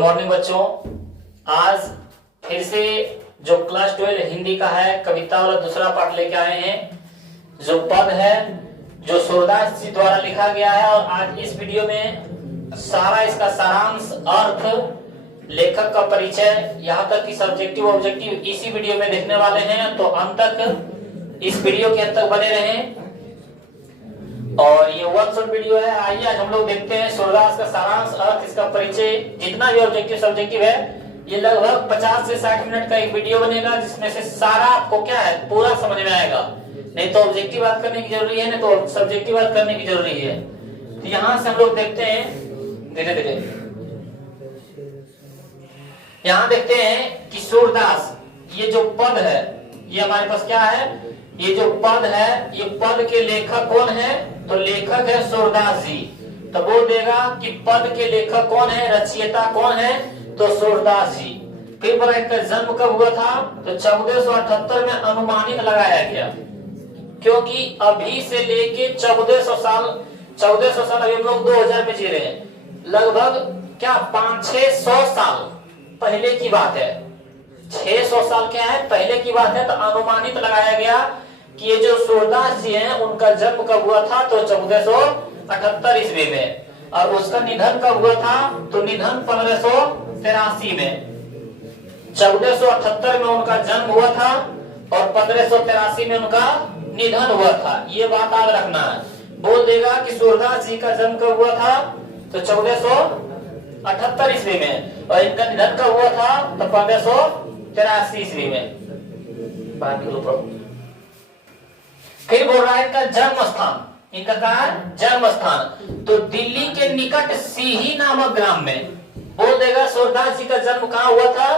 Morning बच्चों, आज फिर से जो क्लास 12 हिंदी का है कविता वाला दूसरा पार्ट लेके आए हैं। जो पद है जो सूरदास जी द्वारा लिखा गया है और आज इस वीडियो में सारा इसका सारांश, अर्थ, लेखक का परिचय, यहाँ तक कि सब्जेक्टिव ऑब्जेक्टिव इसी वीडियो में देखने वाले हैं। तो अंत तक इस वीडियो के अंत तक बने रहें। और ये वन शॉट वीडियो है। आइए आज हम लोग देखते हैं सूरदास का सारांश, अर्थ, इसका परिचय, जितना भी ऑब्जेक्टिव सब्जेक्टिव है। ये लगभग 50 से 60 मिनट का एक वीडियो बनेगा जिसमें से सारा आपको क्या है पूरा समझ में आएगा। नहीं तो ऑब्जेक्टिव बात करने की जरूरी है, नहीं तो सब्जेक्टिव बात करने की जरूरी है। तो यहाँ से हम लोग देखते हैं धीरे धीरे। यहाँ देखते हैं कि सूरदास, ये जो पद है ये हमारे पास क्या है, ये जो पद है, ये पद के लेखक कौन है? तो लेखक है सूरदास जी। तो वो देगा कि पद के लेखक कौन है, रचयिता कौन है? तो सूरदास जी। फिर बोला इनका जन्म कब हुआ था? तो 1478 में अनुमानित लगाया गया, क्योंकि अभी से लेके 1400 साल अभी हम लोग 2000 में जी रहे हैं। लगभग क्या 500-600 साल पहले की बात है। 600 साल क्या है पहले की बात है। तो अनुमानित लगाया गया कि ये जो सूरदास जी हैं उनका जन्म कब हुआ था? तो 1478 ईस्वी में। और उसका निधन कब हुआ था? तो निधन 1583 में। 1478 में उनका जन्म हुआ था और 1583 में उनका निधन हुआ था। ये बात याद रखना है। बोल देगा कि सूरदास जी का जन्म कब हुआ था? तो 1478 ईस्वी में। और इनका निधन कब हुआ था? तो 1583 ईस्वी में। बात फिर बोल रहा है इनका जन्म स्थान, इनका कहा जन्म स्थान तो दिल्ली के निकट सीही नामक ग्राम में। बोल देगा सूरदास जी का जन्म कहाँ हुआ था?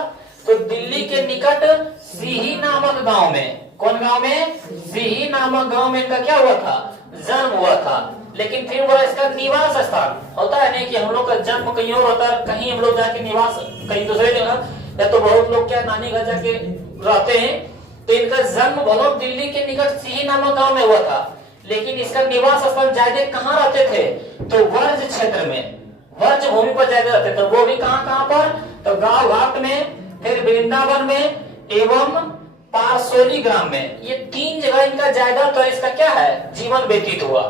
तो दिल्ली के निकट सीही नामक गांव में। कौन गांव में? सीही नामक गांव में इनका क्या हुआ था? जन्म हुआ था। लेकिन फिर बोला इसका निवास स्थान होता है नहीं कि हम लोग का जन्म कहीं और होता है, कहीं हम लोग जाके निवास कहीं दूसरे जगह, या तो बहुत लोग क्या नानी घर जाके रहते हैं। तो इनका जन्म भलो दिल्ली के निकट सीही नामक गांव में हुआ था, लेकिन इसका निवास स्थल ज्यादा कहाँ रहते थे? तो वर्ज क्षेत्र में, वर्ज भूमि पर ज्यादा रहते थे। वो भी कहाँ पर? तो गांव घाट में, फिर वृंदावन में एवं पारसोली ग्राम में। ये 3 जगह इनका ज्यादातर इसका क्या है जीवन व्यतीत हुआ।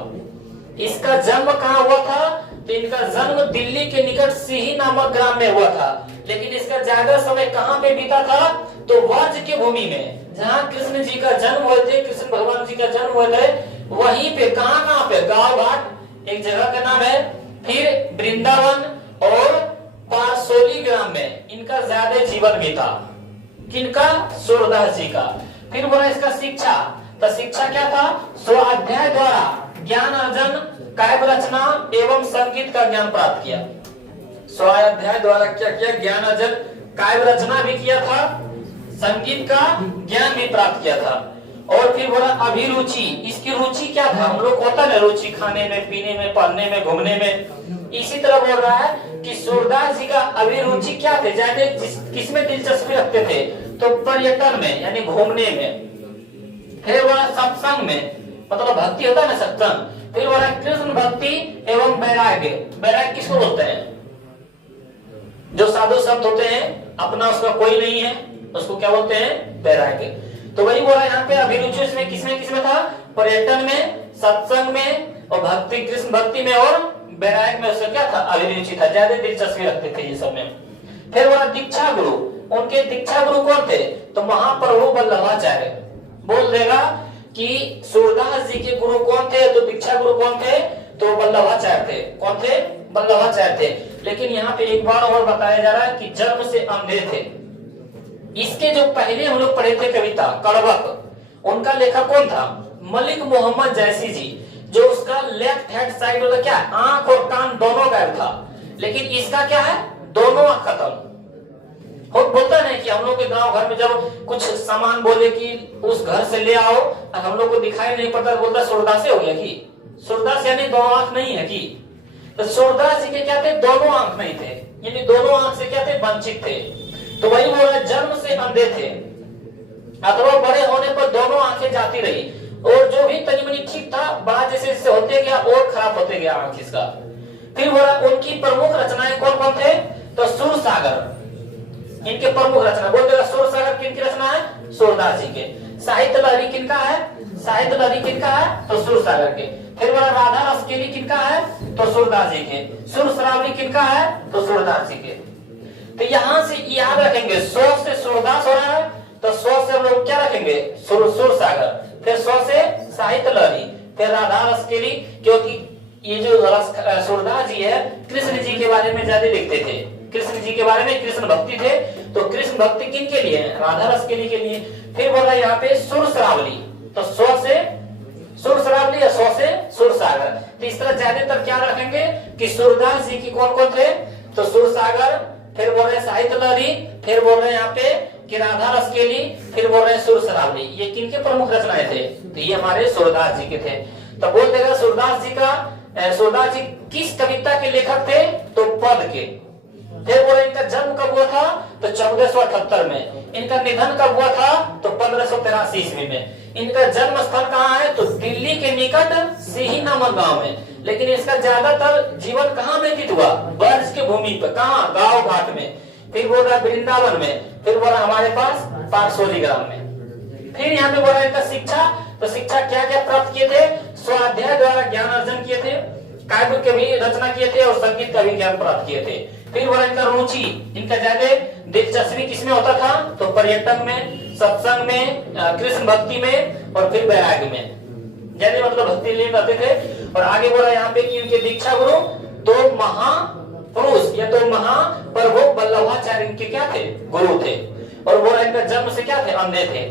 इसका जन्म कहाँ हुआ था? तो इनका जन्म दिल्ली के निकट सीही नामक ग्राम में हुआ था, लेकिन इसका ज्यादा समय कहाँ पे बीता था? तो वर्ज की भूमि में, जहाँ कृष्ण जी का जन्म हुए थे, कृष्ण भगवान जी का जन्म हुए थे, वहीं पे कहाँ पे? गांव घाट एक जगह का नाम है, फिर वृंदावन और पारसोली ग्राम में इनका ज्यादा जीवन बीता। किनका? सूरदास जी का। फिर बोला इसका शिक्षा, तो शिक्षा क्या था? स्वाध्याय द्वारा ज्ञान अर्जन, काव्य रचना एवं संगीत का ज्ञान प्राप्त किया। स्वाध्याय द्वारा क्या किया? ज्ञान अर्जन, काव्य रचना भी किया था, संगीत का ज्ञान भी प्राप्त किया था। और फिर बोला अभिरुचि, इसकी रुचि क्या था? हम लोग होता है रुचि खाने में, पीने में, पढ़ने में, घूमने में। इसी तरह बोल रहा है कि सूरदास जी का अभिरुचि क्या थे? ज्यादा किसमें दिलचस्पी रखते थे? तो पर्यटन में, यानी घूमने में। फिर बोला सत्संग में, मतलब भक्ति होता है ना सत्संग। फिर बोला कृष्ण भक्ति एवं वैराग्य। वैराग्य किसको बोलते हैं? जो साधु संत होते हैं, अपना उसका कोई नहीं है, उसको क्या बोलते हैं? वैराग्य। तो वही बोला यहाँ पे अभिरुचि इसमें किसमें था? पर्यटन में, सत्संग में और भक्ति, कृष्ण भक्ति में और वैराग्य में उसका क्या था? अभिरुचि था, ज्यादा दिलचस्पी रखते थे ये सब में। फिर बोला दीक्षा गुरु, उनके दीक्षा गुरु कौन थे? तो महाप्रभु वल्लभाचार्य। बोल देगा कि सूरदास जी के गुरु कौन थे? तो दीक्षा गुरु कौन थे? तो वल्लभाचार्य थे। कौन थे? वल्लभाचार्य थे। लेकिन यहाँ पे एक बार और बताया जा रहा है कि जन्म से अंधे थे। इसके जो पहले हम लोग पढ़े थे कविता कड़वक, उनका लेखक कौन था? मलिक मोहम्मद जैसी जी। जो उसका लेफ्ट हैंड साइड वाला क्या आंख और कान दोनों गायब था, लेकिन इसका क्या है? दोनों आंख खत्म। बोलता है कि हम लोग के गांव घर में जब कुछ सामान बोले कि उस घर से ले आओ और हम लोग को दिखाई नहीं पड़ता, बोलता सूरदास हो गया कि सूरदास यानी दोनों आंख नहीं है कि। तो सूरदास जी के क्या थे? दोनों आंख नहीं थे, यानी दोनों आंख से क्या थे? वंचित थे। तो वही बोल रहा है जन्म से अंधे थे, अथवा बड़े होने पर दोनों आंखें जाती रही, और जो भी तनी मनी ठीक था, बड़ा जैसे जैसे होते गया और खराब होते गया आंख इसका। फिर बोला उनकी प्रमुख रचनाएं कौन कौन थे? तो सुर सागर इनके प्रमुख रचना। बोल देगा सुर सागर किनकी रचना है? सूरदास जी के। साहित्य लहरी किनका है? साहित्य लहरी किनका है? तो सुर सागर के। फिर बोला राधा रसकेली किनका है? तो सूरदास जी के। सुर शरावली किनका है? तो सूरदास जी के। तो यहां से याद रखेंगे 100 से सूरदास हो रहा है, तो 100 से हम लोग क्या रखेंगे? सुर सागर। फिर 100 से साहित्य लहरी, फिर राधा रसकेली, क्योंकि ये जो सूरदास जी है कृष्ण जी के बारे में ज्यादा लिखते थे। कृष्ण जी के बारे में, कृष्ण भक्ति थे, तो कृष्ण भक्ति किन के लिए? राधा रसकेली के लिए। फिर बोला यहाँ पे सुर शरावली, तो 100 से सुर शरावली या 100 से सुर सागर। तो इस तरह ज्यादातर क्या रखेंगे कि सूरदास जी की कौन कौन थे? तो सुर सागर, फिर बोल रहे साहित्य लहरी, फिर बोल रहे यहाँ पे कि राधा रसकेली, फिर बोल रहे सुर शरावली। ये किनके प्रमुख रचनाएं थे? तो ये हमारे सूरदास जी के थे। तो बोल देगा सूरदास जी किस कविता के लेखक थे? तो पद के। फिर बोले इनका जन्म कब हुआ था? तो 1478 में। इनका निधन कब हुआ था? तो 1583 ईस्वी में। इनका जन्म स्थल कहाँ है? तो दिल्ली के निकट सिही नामक गांव में। लेकिन इसका ज्यादातर जीवन कहाँ व्यतीत हुआ? ब्रज की भूमि पर। कहाँ? गांव घाट में। फिर बोल रहा वृंदावन में। फिर बोला हमारे पास पारसोली ग्राम में। फिर यहाँ पे बोला इनका शिक्षा, तो शिक्षा क्या क्या प्राप्त किए थे? स्वाध्याय द्वारा ज्ञान अर्जन किए थे, काव्य के भी रचना किए थे और संगीत का भी ज्ञान प्राप्त किए थे। फिर बोला इनका रुचि, इनका ज्यादा दिलचस्पी किसमें होता था? तो पर्यटन में, सत्संग में, कृष्ण भक्ति में और फिर वैराग्य में, ज्यादा मतलब भक्ति लीन रहते थे। और आगे बोला यहाँ पे कि इनके दीक्षा गुरु दो महापुरुष या दो महाप्रभु वल्लभाचार्य इनके क्या थे? गुरु थे। और बोला इनका जन्म से क्या थे? अंधे थे।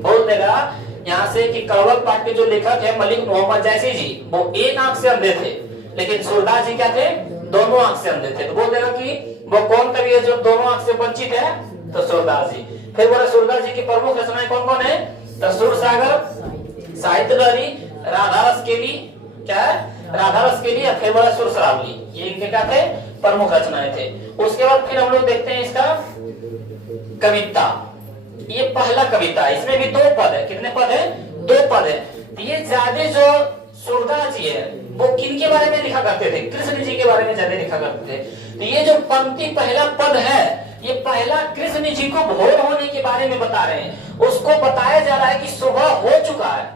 बोल देगा यहाँ से कि कड़वल पाठ के जो लेखक है मलिक मोहम्मद जैसी जी, वो एक आंख से अंधे थे, लेकिन सूरदास जी क्या थे? दोनों आंख से अंधे थे। तो बोल देगा कि वो कौन कवि है जो दोनों आंख से वंचित है? तो सूरदास जी। फिर बोला सूरदास जी की प्रमुख रचनाएं कौन कौन है? तो सुर सागर, साहित्य लहरी, राधा रसकेली, क्या है? राधा रसकेली, या फिर बोला सुर शरावली। ये इनके क्या थे? प्रमुख रचनाएं थे। उसके बाद फिर हम लोग देखते हैं इसका कविता। ये पहला कविता है, इसमें भी 2 पद है। कितने पद है? 2 पद है। ये ज्यादा जो सूरदास जी है वो किनके बारे में लिखा करते थे? कृष्ण जी के बारे में ज्यादा लिखा करते थे। तो ये जो पंक्ति पहला पद है, ये पहला कृष्ण जी को भोर होने के बारे में बता रहे हैं। उसको बताया जा रहा है कि सुबह हो चुका है,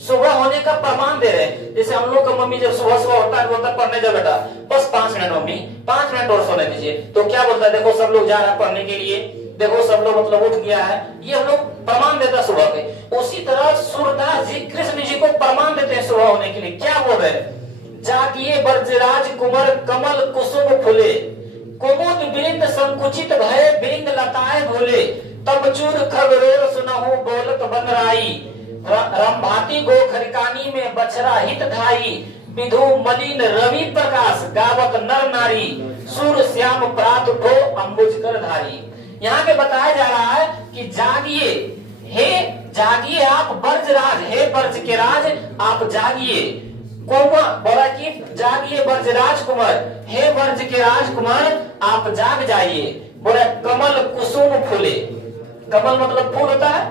सुबह होने का प्रमाण दे रहे हैं। जैसे हम लोग का मम्मी जब सुबह सुबह होता है बोलता है पढ़ने जाओ बेटा, बस 5 मिनट मम्मी, 5 मिनट और सोने दीजिए। तो क्या बोलता है? देखो सब लोग जा रहा है पढ़ने के लिए, देखो सब लोग मतलब उठ गया है। ये हम लोग प्रमाण देता सुबह के। उसी तरह सूरदास जी कृष्ण जी को प्रमाण देते हैं सुबह होने के लिए। क्या बोल रहे हैं? जागिए ब्रजराज कुंवर कमल कुसुम फुले, कुमुद वृंद संकुचित भय वृंद लताए भोले, तब चूर खबरोर सुनहु बोलत बनराई, रंभाती गो खरिकानी में बछरा हित धाई, विधु मलिन रवि प्रकाश गावत नर नारी, सूर श्याम प्रात उठो अंबुज कर धारी। यहाँ पे बताया जा रहा है कि जागिए, हे जागिए आप ब्रजराज, हे ब्रज के राज आप जागिए। कुंवर बोला कि जागिए ब्रजराज कुंवर, हे ब्रज के राजकुमार आप जाग जाइए। बोला कमल कुसुम फूले, कमल मतलब फूल होता है,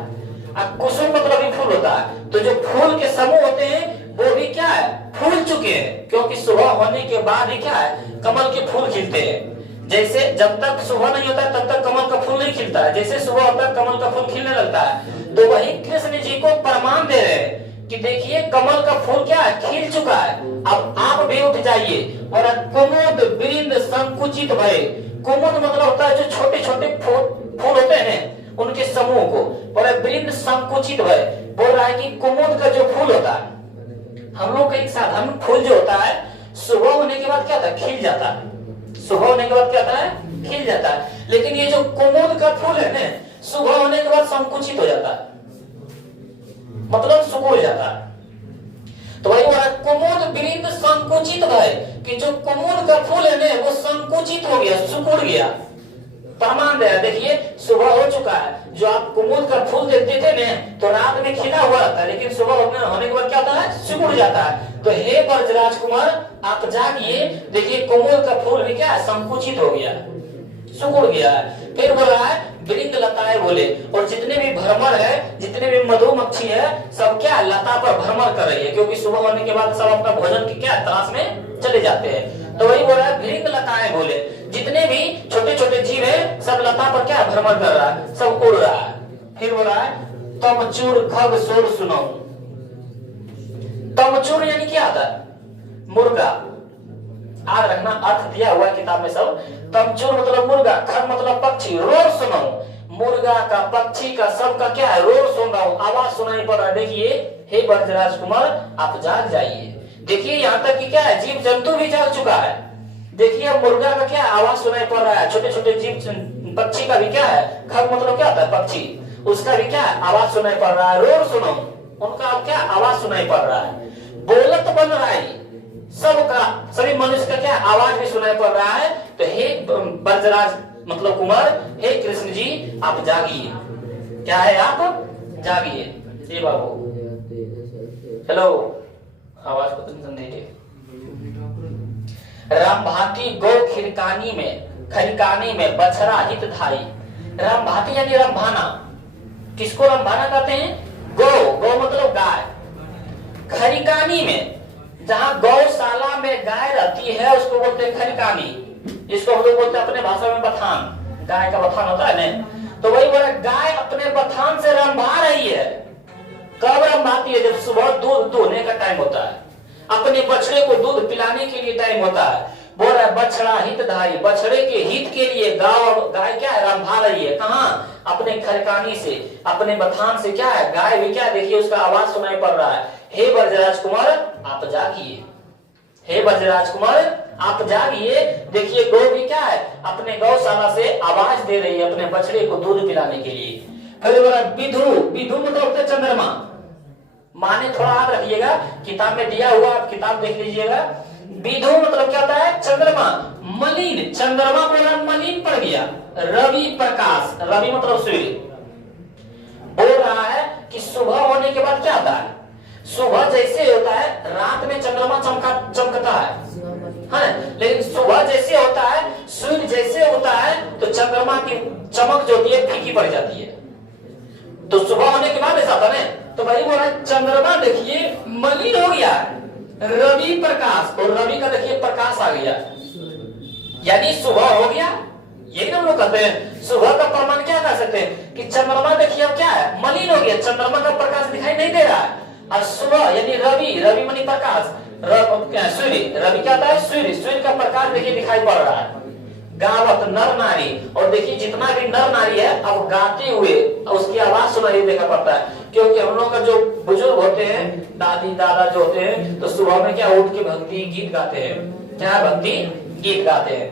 कुसुम मतलब भी फूल होता है। तो जो फूल के समूह होते हैं वो भी क्या है? फूल चुके हैं, क्योंकि सुबह होने के बाद ही क्या है? कमल के फूल खिलते हैं। जैसे जब तक सुबह नहीं होता तब तक कमल का फूल नहीं खिलता है, जैसे सुबह होता है कमल का फूल खिलने लगता है। तो वही कृष्ण जी को प्रमाण दे रहे हैं कि देखिए कमल का फूल क्या है? खिल चुका है, अब आप भी उठ जाइए। और कुमुद वृंद संकुचित भय, कुमुद मतलब होता है जो छोटे छोटे फूल होते हैं उनके समूह को। और वृंद संकुचित भय बोल रहा है कि कुमुद का जो फूल होता है, हम लोग का एक साधारण फूल जो होता है सुबह होने के बाद क्या होता है? खिल जाता है। सुबह होने के बाद क्या होता है? खिल जाता है। लेकिन ये जो कुमुद का फूल है ना, सुबह होने के बाद संकुचित हो जाता है, मतलब सुकुड़ जाता है। तो वही बोला कुमुद वृंद संकुचित भय, कि जो कुमुद का फूल है ना वो संकुचित हो गया, सुकुड़ गया। प्रमाण दे, देखिए सुबह हो चुका है। जो आप कुमुद का फूल देखते थे ना तो रात में खिला हुआ रहता है, लेकिन सुबह होने के बाद क्या होता है? सिकुड़ जाता है। तो हे ब्रजराज कुमार आप जागिए, देखिए कुमुद का फूल भी क्या है? संकुचित हो गया, सिकुड़ गया है। फिर बोल रहा है वृंद लताएं बोले, और जितने भी भ्रमर है, जितने भी मधुमक्खी है, सब क्या लता पर भ्रमर कर रही है, क्योंकि सुबह होने के बाद सब अपना भोजन की क्या तलाश में चले जाते हैं। तो वही बोल रहा है वृंद लताएं बोले, जितने भी छोटे छोटे जीव है, सब लता पर क्या भ्रमण कर रहा है, सब उड़ रहा है। फिर बोला है तमचूर खग शोर सुनाऊं। तमचूर यानी क्या आता है, मुर्गा। याद रखना, अर्थ दिया हुआ है किताब में सब। तमचूर मतलब मुर्गा, खग मतलब पक्षी, रोर सुनाऊं। मुर्गा का, पक्षी का, सबका क्या है, रोर सुन रहा हूं, आवाज सुनाई पड़ रहा है। देखिए हे ब्रजराज कुमार आप जाग जाइए। देखिए यहाँ तक कि क्या है, जीव जंतु भी जाग चुका है। देखिए मुर्गा का क्या आवाज सुनाई पड़ रहा है, छोटे छोटे जीव, पक्षी का भी क्या है, खग मतलब क्या होता है पक्षी, उसका भी क्या है आवाज सुनाई पड़ रहा है। रोर सुनो, उनका अब क्या आवाज सुनाई पड़ रहा है। बोलत बन रहा है, सबका, सभी मनुष्य का क्या आवाज भी सुनाई पड़ रहा है। तो हे ब्रजराज मतलब कुमार, हे कृष्ण जी आप जागिए। क्या है, आप जागिए। हे बाबू हेलो, आवाज को टेंशन दीजिए। रामभाती गो खिरकानी में बछड़ा हित धाई। रामभाती यानी रंभाना। किसको रंभाना कहते हैं, गो मतलब गाय। खरिकानी में, जहां गौशाला में गाय रहती है उसको बोलते हैं खरिकानी। इसको हम लोग बोलते हैं अपने भाषा में बथान, गाय का बथान होता है ना। तो वही बोला, गाय अपने बथान से रंभा रही है। कब रंभाती है, जब सुबह दूध दुहने का टाइम होता है, अपने बछड़े को दूध पिलाने के लिए टाइम होता है। बोल रहा है बछड़ा हितधारी, बछड़े के हित के लिए गाय क्या है, रंभा रही है। कहाँ, अपने खरकानी से, अपने बथान से क्या है, गाय भी क्या, देखिए उसका आवाज सुनाई पड़ रहा है। हे ब्रजराज कुमार आप जागिए, हे ब्रजराज कुमार आप जागिए। देखिए गौ भी क्या है, अपने गौशाला से आवाज दे रही है अपने बछड़े को दूध पिलाने के लिए। फिर बोला विधु, विधु मतलब होता है चंद्रमा। माने थोड़ा याद रखिएगा, किताब में दिया हुआ, आप किताब देख लीजिएगा। विधु मतलब क्या होता है, चंद्रमा। मलिन, चंद्रमा बोला मलिन पड़ गया। रवि प्रकाश, रवि मतलब सूर्य। बोल रहा है कि सुबह होने के बाद क्या होता है, सुबह जैसे होता है, रात में चंद्रमा चमकता है, लेकिन सुबह जैसे होता है, सूर्य जैसे होता है, तो चंद्रमा की चमक जो होती है फीकी पड़ जाती है। तो सुबह होने के बाद ऐसा होता है। तो भाई बोला चंद्रमा देखिए मलिन हो गया, रवि प्रकाश, और रवि का देखिए प्रकाश आ गया, यानी सुबह हो गया। यही हम लोग कहते हैं, सुबह का प्रमाण क्या कर सकते हैं कि चंद्रमा देखिए अब क्या है, मलिन हो गया, चंद्रमा का प्रकाश दिखाई नहीं दे रहा है। और सुबह यानी रवि, रवि मानी प्रकाश, सूर्य, रवि क्या होता है, सूर्य, सूर्य का प्रकाश देखिए दिखाई पड़ रहा है। गावत नर नारी, और देखिए जितना भी नर नारी है अब गाते हुए उसकी आवाज सुनाई देखा पड़ता है। क्योंकि हम लोग का जो बुजुर्ग होते हैं, दादी दादा जो होते हैं, तो सुबह में क्या उठ के भक्ति गीत गाते हैं, क्या भक्ति गीत गाते हैं।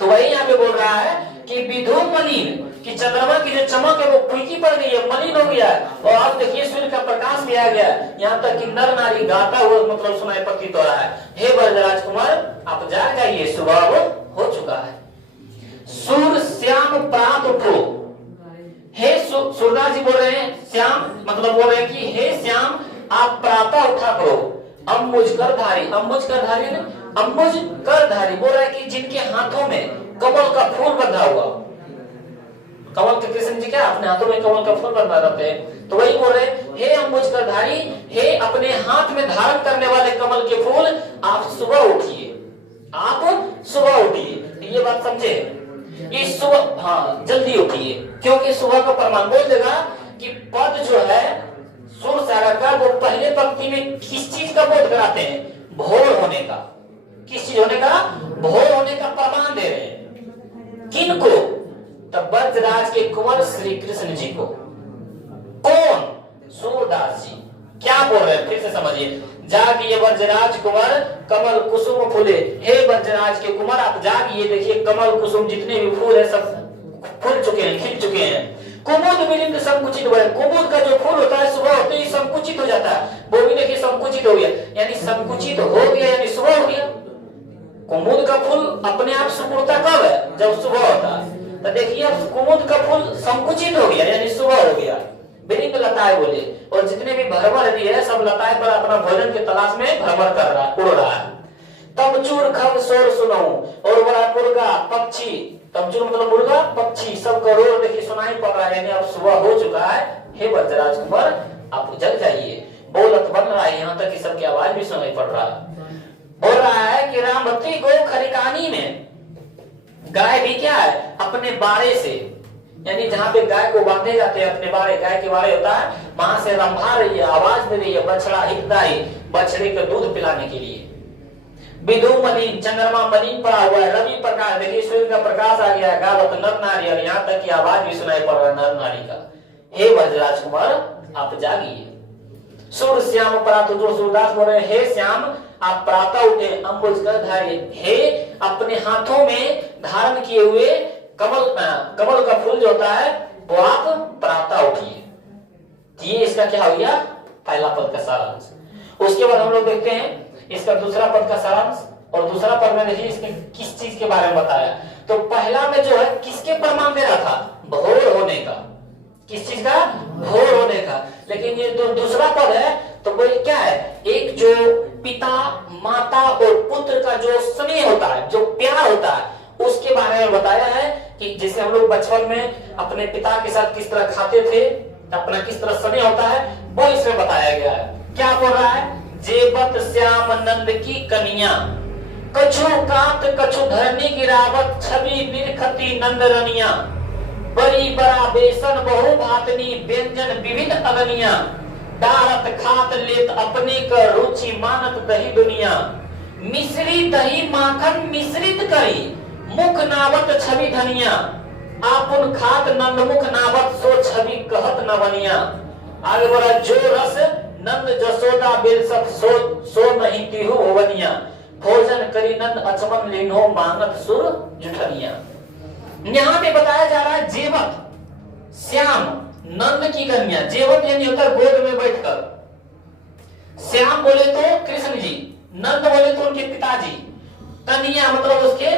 तो वही यहाँ पे बोल रहा है कि विधु मलिन, कि चंद्रमा की जो चमक है वो फीकी पड़ गई है, मलिन हो गया है। और अब देखिए सूर्य का प्रकाश भी आ गया, यहाँ तक कि नर नारी गाता हुआ मतलब सुनाई प्रतीत हो रहा है। हे ब्रजराज कुमार आप जाग जाइए, सुबह हो चुका है। सूर श्याम प्रात उठो, हे सूरदास जी बोल रहे हैं, श्याम मतलब बोल रहे हैं कि हे श्याम आप प्रातः उठा करो। अम्बुज करधारी, अम्बुज करधारी ने अम्बुज करधारी बोल रहा है कि जिनके हाथों में कमल का फूल बंधा हुआ, कमल के कृष्ण जी क्या अपने हाथों में कमल का फूल बंधा रहते हैं। तो वही बोल रहे हैं हे अम्बुज करधारी, हे अपने हाथ में धारण करने वाले कमल के फूल, आप सुबह उठिए, आप सुबह उठिए। ये बात समझे, ये सुबह, हाँ जल्दी उठिए, क्योंकि सुबह का प्रमाण बोल देगा कि पद जो है सुर सागर का, वो पहले पंक्ति में किस चीज का बोध कराते हैं, भोर होने का। किस चीज होने का, भोर होने का प्रमाण दे रहे हैं। किनको, तब ब्रजराज के कुंवर श्री कृष्ण जी को। कौन, सूरदास जी। क्या बोल रहे हैं फिर से समझिए, जागिए ब्रजराज कुंवर कमल कुसुम फूले। हे ब्रजराज के कुमार आप जागिए, देखिए कमल कुसुम जितने भी फूल है सब फूल चुके हैं, खिल चुके हैं। कुमुद मिलिंद संकुचित हुआ है, कुमुद का जो फूल होता है सुबह होते ही संकुचित हो जाता है, वो भी देखिए संकुचित हो गया, यानी संकुचित हो गया यानी सुबह हो गया। कुमुद का फूल अपने आप सुकुड़ता कब है, जब सुबह होता है। तो देखिए अब कुमुद का फूल संकुचित हो गया यानी सुबह हो गया। विनिंग लताएं बोले, और जितने भी भ्रमर भी है सब लताएं पर अपना भोजन के तलाश में भ्रमण कर रहा है, उड़ रहा है। तमचूर खग शोर सुनाऊं, और बड़ा मुर्गा पक्षी, तमचूर मतलब मुर्गा पक्षी सब करोड़ देखिए सुनाई पड़ रहा है, यानी अब सुबह हो चुका है। हे ब्रजराज कुमार आप जग जाइए, बोलत बन रहा है, यहाँ तक कि सबकी आवाज भी सुनाई पड़ रहा है। बोल रहा है कि रामवती गो खरिकानी में, गाय भी क्या है अपने बाड़े से, यानी जहाँ पे गाय को बांधे जाते हैं अपने बाड़े, गाय के बाड़े होता है, वहां से रंभा रही है, आवाज दे रही है, बछड़ा हिलता है बछड़े को दूध पिलाने के लिए। विधु मलिन, चंद्रमा मलिन पड़ा हुआ है, रवि प्रकाश, देखिए सूर्य का प्रकाश आ गया, गावत नर नारी, और यहाँ तक की आवाज भी सुनाई पड़ रहा है नर नारी का, हे ब्रजराज कुमार आप जागिए। सूर्य श्याम प्रातः, जो सूरदास बोल रहे हे श्याम आप प्रातः उठे, अम्बुज कर धारिए, हे अपने हाथों में धारण किए हुए कमल का फूल जो होता है वो आप प्रातः उठिए। ये इसका क्या हो गया पहला पद का सारांश। उसके बाद हम लोग देखते हैं इसका दूसरा पद का सारांश, और दूसरा पद में देखिए इसके किस चीज के बारे में बताया। तो पहला में जो है किसके प्रमाण दे रहा था, भोर होने का, किस चीज का, भोर होने का। लेकिन ये जो दूसरा पद है तो वो क्या है, एक जो पिता माता और पुत्र का जो स्नेह होता है, जो प्यार होता है, उसके बारे में बताया है कि जैसे हम लोग बचपन में अपने पिता के साथ किस तरह खाते थे, अपना किस तरह स्नेह होता है, वो इसमें बताया गया है। क्या बोल रहा है, जेबत श्याम नंद की कन्या, कछु कांत कछु धरनी गिरावत, छवि निरखती नंद रनिया, बड़ी बड़ा बेसन बहु भातनी, व्यंजन विविध अगनिया, डारत खात लेत अपने का रुचि मानत दही दुनिया, मिश्री दही माखन मिश्रित करी, मुख नावत छवि धनिया, आपुन खात नंद मुख नावत, सो छवि कहत न बनिया। आगे बोला जो रस नंद जसोदा बेलसत, सो नहीं तिहु होवनिया, भोजन करी नंद अचमन लीन्हो, मांगत सुर जुठनिया। यहाँ पे बताया जा रहा है जेवत श्याम नंद की कन्या, जेवत यानी होता है गोद में बैठकर, श्याम बोले तो कृष्ण जी, नंद बोले तो उनके पिताजी, कन्या मतलब उसके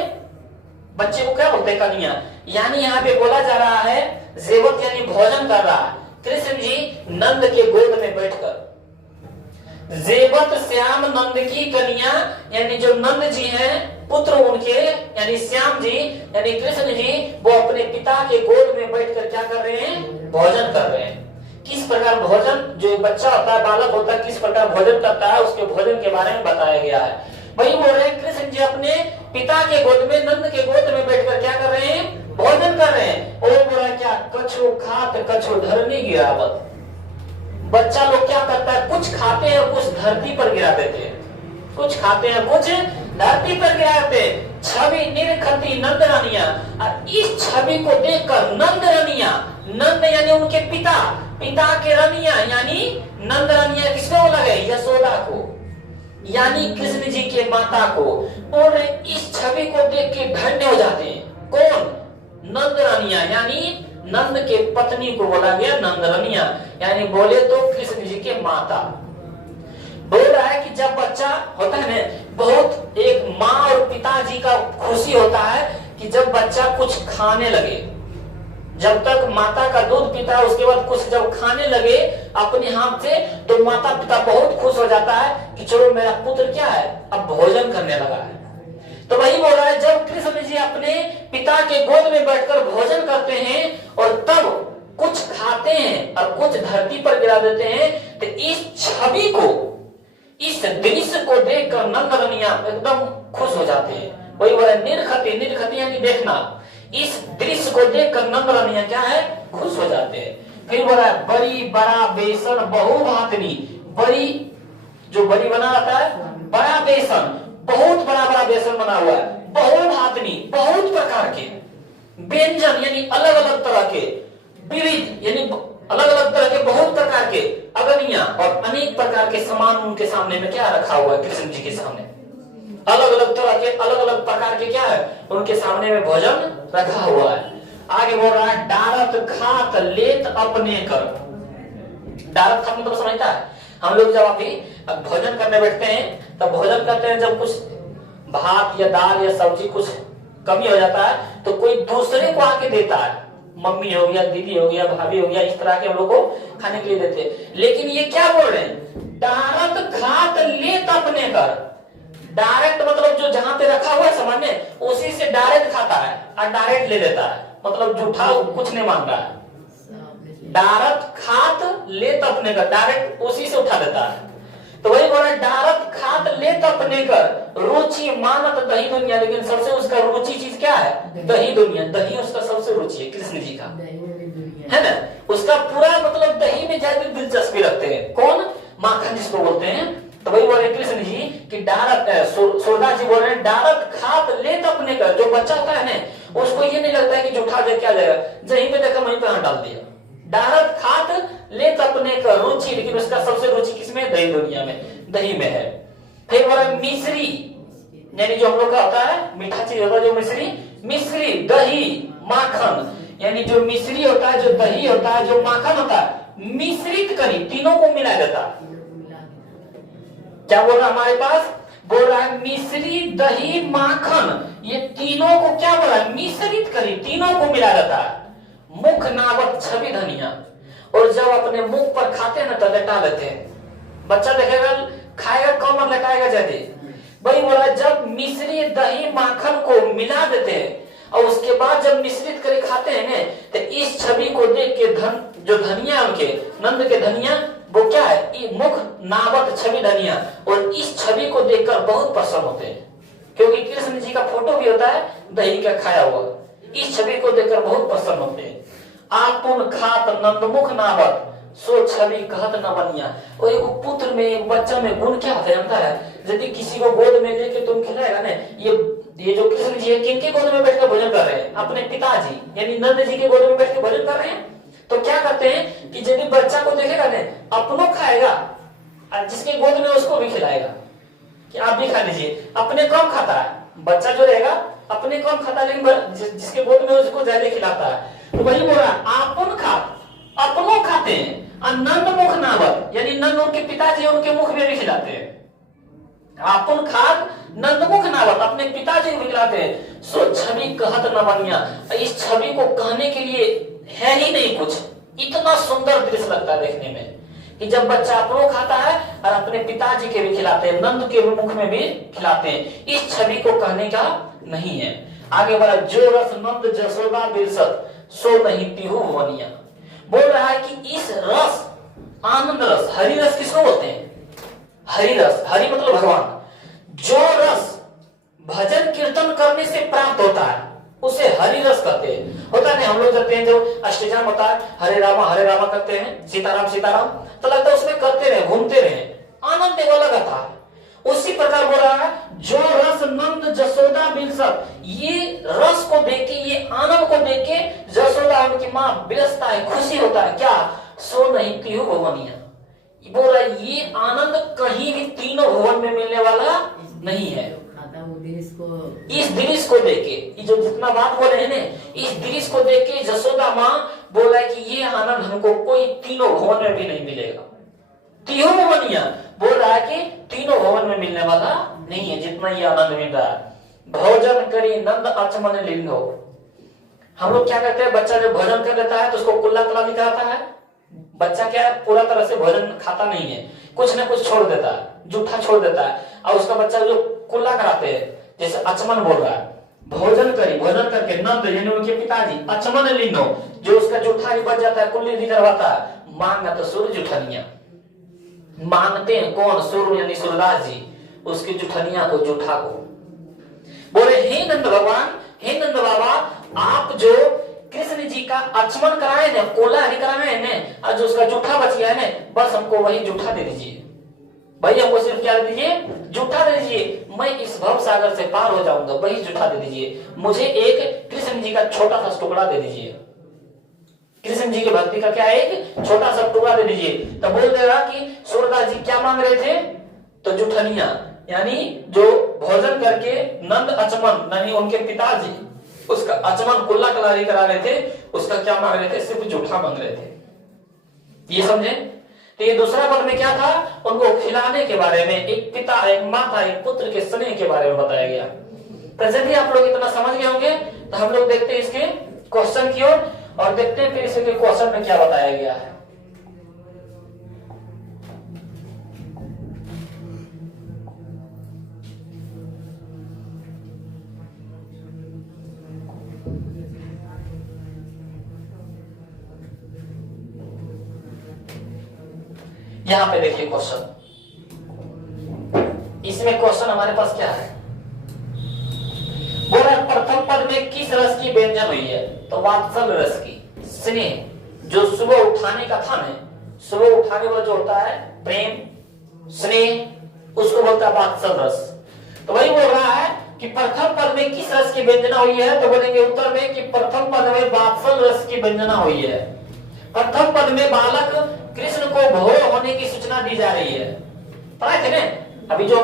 बच्चे को क्या बोलते हैं कन्या। यानी यहाँ पे बोला जा रहा है जेवत यानी भोजन कर रहा है कृष्ण जी नंद के गोद में बैठकर। जेवत श्याम नंद की कन्या यानी जो नंद जी हैं पुत्र उनके, यानी श्याम जी यानी कृष्ण जी, वो अपने पिता के गोद में बैठकर क्या कर रहे हैं, भोजन कर रहे हैं। किस प्रकार भोजन, जो बच्चा होता है बालक होता है किस प्रकार भोजन करता है, उसके भोजन के बारे में बताया गया है। वही बोल रहे हैं कृष्ण जी अपने पिता के गोद में, नंद के गोद में बैठकर क्या कर रहे हैं, भोजन कर रहे हैं। और बोल रहा है क्या, कछु खात कछु धरनी गिरावत, बच्चा लोग क्या करता है, कुछ खाते हैं कुछ धरती पर गिरा देते हैं, कुछ खाते हैं कुछ धरती पर गिरा देते हैं। छवि निरखती नंद रनिया, और इस छवि को देखकर नंद रनिया, नंद यानी उनके पिता, पिता के रनिया यानी नंद रनिया किसको बोला गया, यशोदा को, यानी कृष्ण जी के माता को। और इस छवि को देख के धन्य हो जाते हैं। कौन, नंद रनिया, यानी नंद के पत्नी को बोला गया नंद रनिया, यानी बोले तो कृष्ण जी के माता। बोल रहा है कि जब बच्चा होता है ना, बहुत एक माँ और पिताजी का खुशी होता है कि जब बच्चा कुछ खाने लगे, जब तक माता का दूध पीता है उसके बाद कुछ जब खाने लगे अपने हाथ से, तो माता पिता बहुत खुश हो जाता है कि चलो मेरा पुत्र क्या है, अब भोजन करने लगा है। तो वही बोल रहा है जब कृष्ण जी अपने पिता के गोद में बैठकर भोजन करते हैं और तब कुछ खाते हैं और कुछ धरती पर गिरा देते हैं, तो इस छवि को, इस दृश्य को देखकर नंद रनिया एकदम खुश हो जाते हैं। वही बोला निरखती, निरखती यानी देखना, इस दृश्य को देखकर नंद रनिया क्या है, खुश हो जाते हैं। फिर बोला बड़ी बड़ा बेसन बहु भातनी, बड़ी जो बड़ी बना रहता है, बड़ा बेसन, बहुत बड़ा बड़ा बेसन बना हुआ है, बहु भातनी बहुत प्रकार के व्यंजन यानी अलग अलग तरह के, विविध यानी अलग अलग तरह के बहुत प्रकार के, अगनिया और अनेक प्रकार के सामान उनके सामने में क्या रखा हुआ है, कृष्ण जी के सामने अलग अलग तरह के अलग अलग प्रकार के क्या है उनके सामने में भोजन रखा हुआ है। आगे बोल रहा है डारत खात लेत अपने कर, डारत खात मतलब समझता है, हम लोग जब अभी भोजन करने बैठते हैं तब भोजन करते हैं, जब कुछ भात या दाल या सब्जी कुछ कमी हो जाता है तो कोई दूसरे को आके देता है, मम्मी हो गया, दीदी हो गया, भाभी हो गया, इस तरह के हम लोग को खाने के लिए देते हैं। लेकिन ये क्या बोल रहे हैं, डारत खात लेत अपने कर, डायरेक्ट मतलब जो जहां पे रखा हुआ है सामान्य उसी से डायरेक्ट खाता है और डायरेक्ट ले लेता है, मतलब जूठा कुछ नहीं मांग रहा है। डायरेक्ट खात लेत अपने का, डायरेक्ट उसी से उठा लेता है। तो वही बोला डारत खात लेत अपने कर रुचि मानत दही दुनिया, लेकिन सबसे उसका रुचि चीज क्या है? दही दुनिया। दही उसका सबसे रुचि है कृष्ण जी का, है ना। उसका पूरा मतलब दही में ज्यादा दिलचस्पी रखते हैं। कौन? माखन जिसको बोलते हैं। तो वही बोल रहे कृष्ण जी कि डारत सूरदास जी बोल रहे हैं डारत खात लेत अपने कर। जो बच्चा होता है ना उसको ये नहीं लगता है कि जो उठा दे क्या जाएगा, जहीं पे देखा वहीं पे हाथ डाल दिया। डारत खात लेत अपने कर रुचि, लेकिन उसका सबसे रुचि किसमें? दही दुनिया में, दही में है। फिर बोला मिश्री, यानी जो हम लोग का होता है मीठा चीज होता है जो मिश्री, मिश्री दही माखन, यानी जो मिश्री होता है, जो दही होता है, जो माखन होता है, मिश्रित करी, तीनों को मिला देता है। क्या बोल रहा हमारे पास? बोल रहा है मिश्री दही माखन, ये तीनों को क्या बोला? मिश्रित करी, तीनों को मिला देता है। मुख नावत छवि धनिया, और जब अपने मुख पर खाते हैं ना तो लटा लेते हैं। बच्चा देखेगा खाएगा कम और लटाएगा ज्यादा। वही बोला जब मिश्री दही माखन को मिला देते हैं और उसके बाद जब मिश्रित करके खाते हैं ना तो इस छवि को देख के जो धनिया उनके नंद के धनिया वो क्या है? मुख नावत छवि धनिया, और इस छवि को देखकर बहुत प्रसन्न होते हैं, क्योंकि कृष्ण जी का फोटो भी होता है दही का खाया हुआ। इस छवि को देखकर बहुत प्रसन्न होते हैं। आपुन खात नंदमुख नावत सो छवि कहत न बनिया। और एक पुत्र में, एक बच्चा में गुण क्या होता है जानता है? यदि किसी को गोद में लेके तुम खिलाएगा ना, ये जो कृष्ण जी है किनके गोद में बैठकर भोजन कर रहे हैं? अपने पिताजी यानी नंद जी के गोद में बैठ के भोजन कर रहे हैं। तो क्या करते हैं कि यदि बच्चा को देखेगा ना अपनों खाएगा और जिसके गोद में उसको भी खिलाएगा कि आप भी खा लीजिए। अपने कम खाता है बच्चा जो रहेगा, अपने कम खाता है, लेकिन जिसके गोद में उसको ज्यादा खिलाता है। तो वही बोल रहा आपन खा, अपनों खाते हैं, और नंद मुख नावत यानी नंद उनके पिताजी उनके मुख में भी खिलाते हैं। आपन खात नंदमुख नावत अपने पिताजी को खिलाते हैं। सो छवि कहत न बनिया, इस छवि को कहने के लिए है ही नहीं कुछ। इतना सुंदर दृश्य लगता है देखने में कि जब बच्चा अपनों खाता है और अपने पिताजी के भी खिलाते हैं, नंद के मुख में भी खिलाते हैं। इस छवि को कहने का नहीं है। आगे बढ़ा जो रस नंद जसोदा बिरसत सो नहीं पीहू बनिया। बोल रहा है कि इस रस, आनंद रस, हरि रस किसको बोलते हैं? हरि रस, हरि मतलब भगवान। जो रस भजन कीर्तन करने से प्राप्त होता है उसे हरि रस कहते हैं। होता नहीं हम लोग करते हैं जो अष्टजाम होता है, हरे रामा करते हैं, सीताराम सीताराम, तो लगता है उसमें करते रहे, घूमते रहे, आनंद वो लगता है। उसी प्रकार बोल रहा है जो रस नंद जसोदा बिलसत, ये रस को देख के, ये आनंद को देख के जसोदा उनकी माँ बिलसता है, खुशी होता है। क्या? सो नहीं पीहू भवनिया। बोल रहा है ये आनंद कहीं भी तीनों भवन में मिलने वाला नहीं है। इस दृश्य को देख के, जो जितना बात बोले हैं ना, इस दृश्य को देख के जसोदा माँ बोला है कि ये आनंद हमको कोई तीनों भवन में भी नहीं मिलेगा। तीनों भवनिया बोल रहा है कि तीनों भवन में मिलने वाला नहीं है जितना ये आनंद मिल रहा है। भोजन करी नंद अचमन लिंगो। हम लोग क्या करते हैं, बच्चा जब भोजन कर लेता है तो उसको कुल्ला कला दिखाता है। बच्चा क्या है, पूरा तरह से भोजन खाता नहीं है, कुछ ना कुछ छोड़ देता है, जूठा छोड़ देता है, और उसका बच्चा जो कुल्ला कराते हैं, जैसे अचमन बोल रहा है, भोजन करी, भोजन करके नंद यानी उनके पिताजी अचमन लिंगो, जो उसका जूठा बच जाता है, कुल्ली दिखवाता है, मांगा तो सूर्य जुठनिया। मांगते हैं कौन? सूर्य यानी सूरदास जी, उसकी जुठनिया को, जूठा को। बोले हे नंद भगवान, हे नंद बाबा, आप जो कृष्ण जी का अचमन कराए ने, कोला हरि कराए ने, और जो उसका जूठा बच गया है ने, बस हमको वही जूठा दे दीजिए। भाई हमको सिर्फ क्या दे दीजिए? जूठा दे दीजिए। मैं इस भव सागर से पार हो जाऊंगा, वही जूठा दे दीजिए। मुझे एक कृष्ण जी का छोटा सा टुकड़ा दे दीजिए। कृष्ण जी की भक्ति का क्या एक छोटा सा टुकड़ा दे दीजिए। तो बोल देगा कि सूरदास जी क्या मांग रहे थे? तो जूठनिया यानी जो भोजन करके नंद अचमन यानी उनके पिताजी उसका अचमन कुल्ला कलारी करा रहे थे, उसका क्या मांग रहे थे? सिर्फ जूठा मांग रहे थे। ये समझे? तो ये दूसरा पद में क्या था? उनको खिलाने के बारे में, एक पिता, एक माता, एक पुत्र के स्नेह के बारे में बताया गया। तो यदि आप लोग इतना समझ गए होंगे तो हम लोग देखते हैं इसके क्वेश्चन की ओर, और देखते हैं फिर इसके क्वेश्चन में क्या बताया गया है। यहां पे देखिए क्वेश्चन, इसमें क्वेश्चन हमारे पास क्या है, बोला प्रथम पद में किस रस की व्यंजन हुई है, तो वात्सल्य रस की। स्नेह, जो सुबह उठाने का था ना, सुबह उठाने वाला जो होता है प्रेम स्नेह, उसको बोलता है वात्सल्य रस। तो वही बोल रहा है कि प्रथम पद में किस रस की व्यंजना हुई है, तो बोलेंगे उत्तर में कि प्रथम पद में वात्सल्य रस की व्यंजना हुई है। प्रथम पद में बालक कृष्ण को भोर होने की सूचना दी जा रही है। पढ़ाए थे ना अभी जो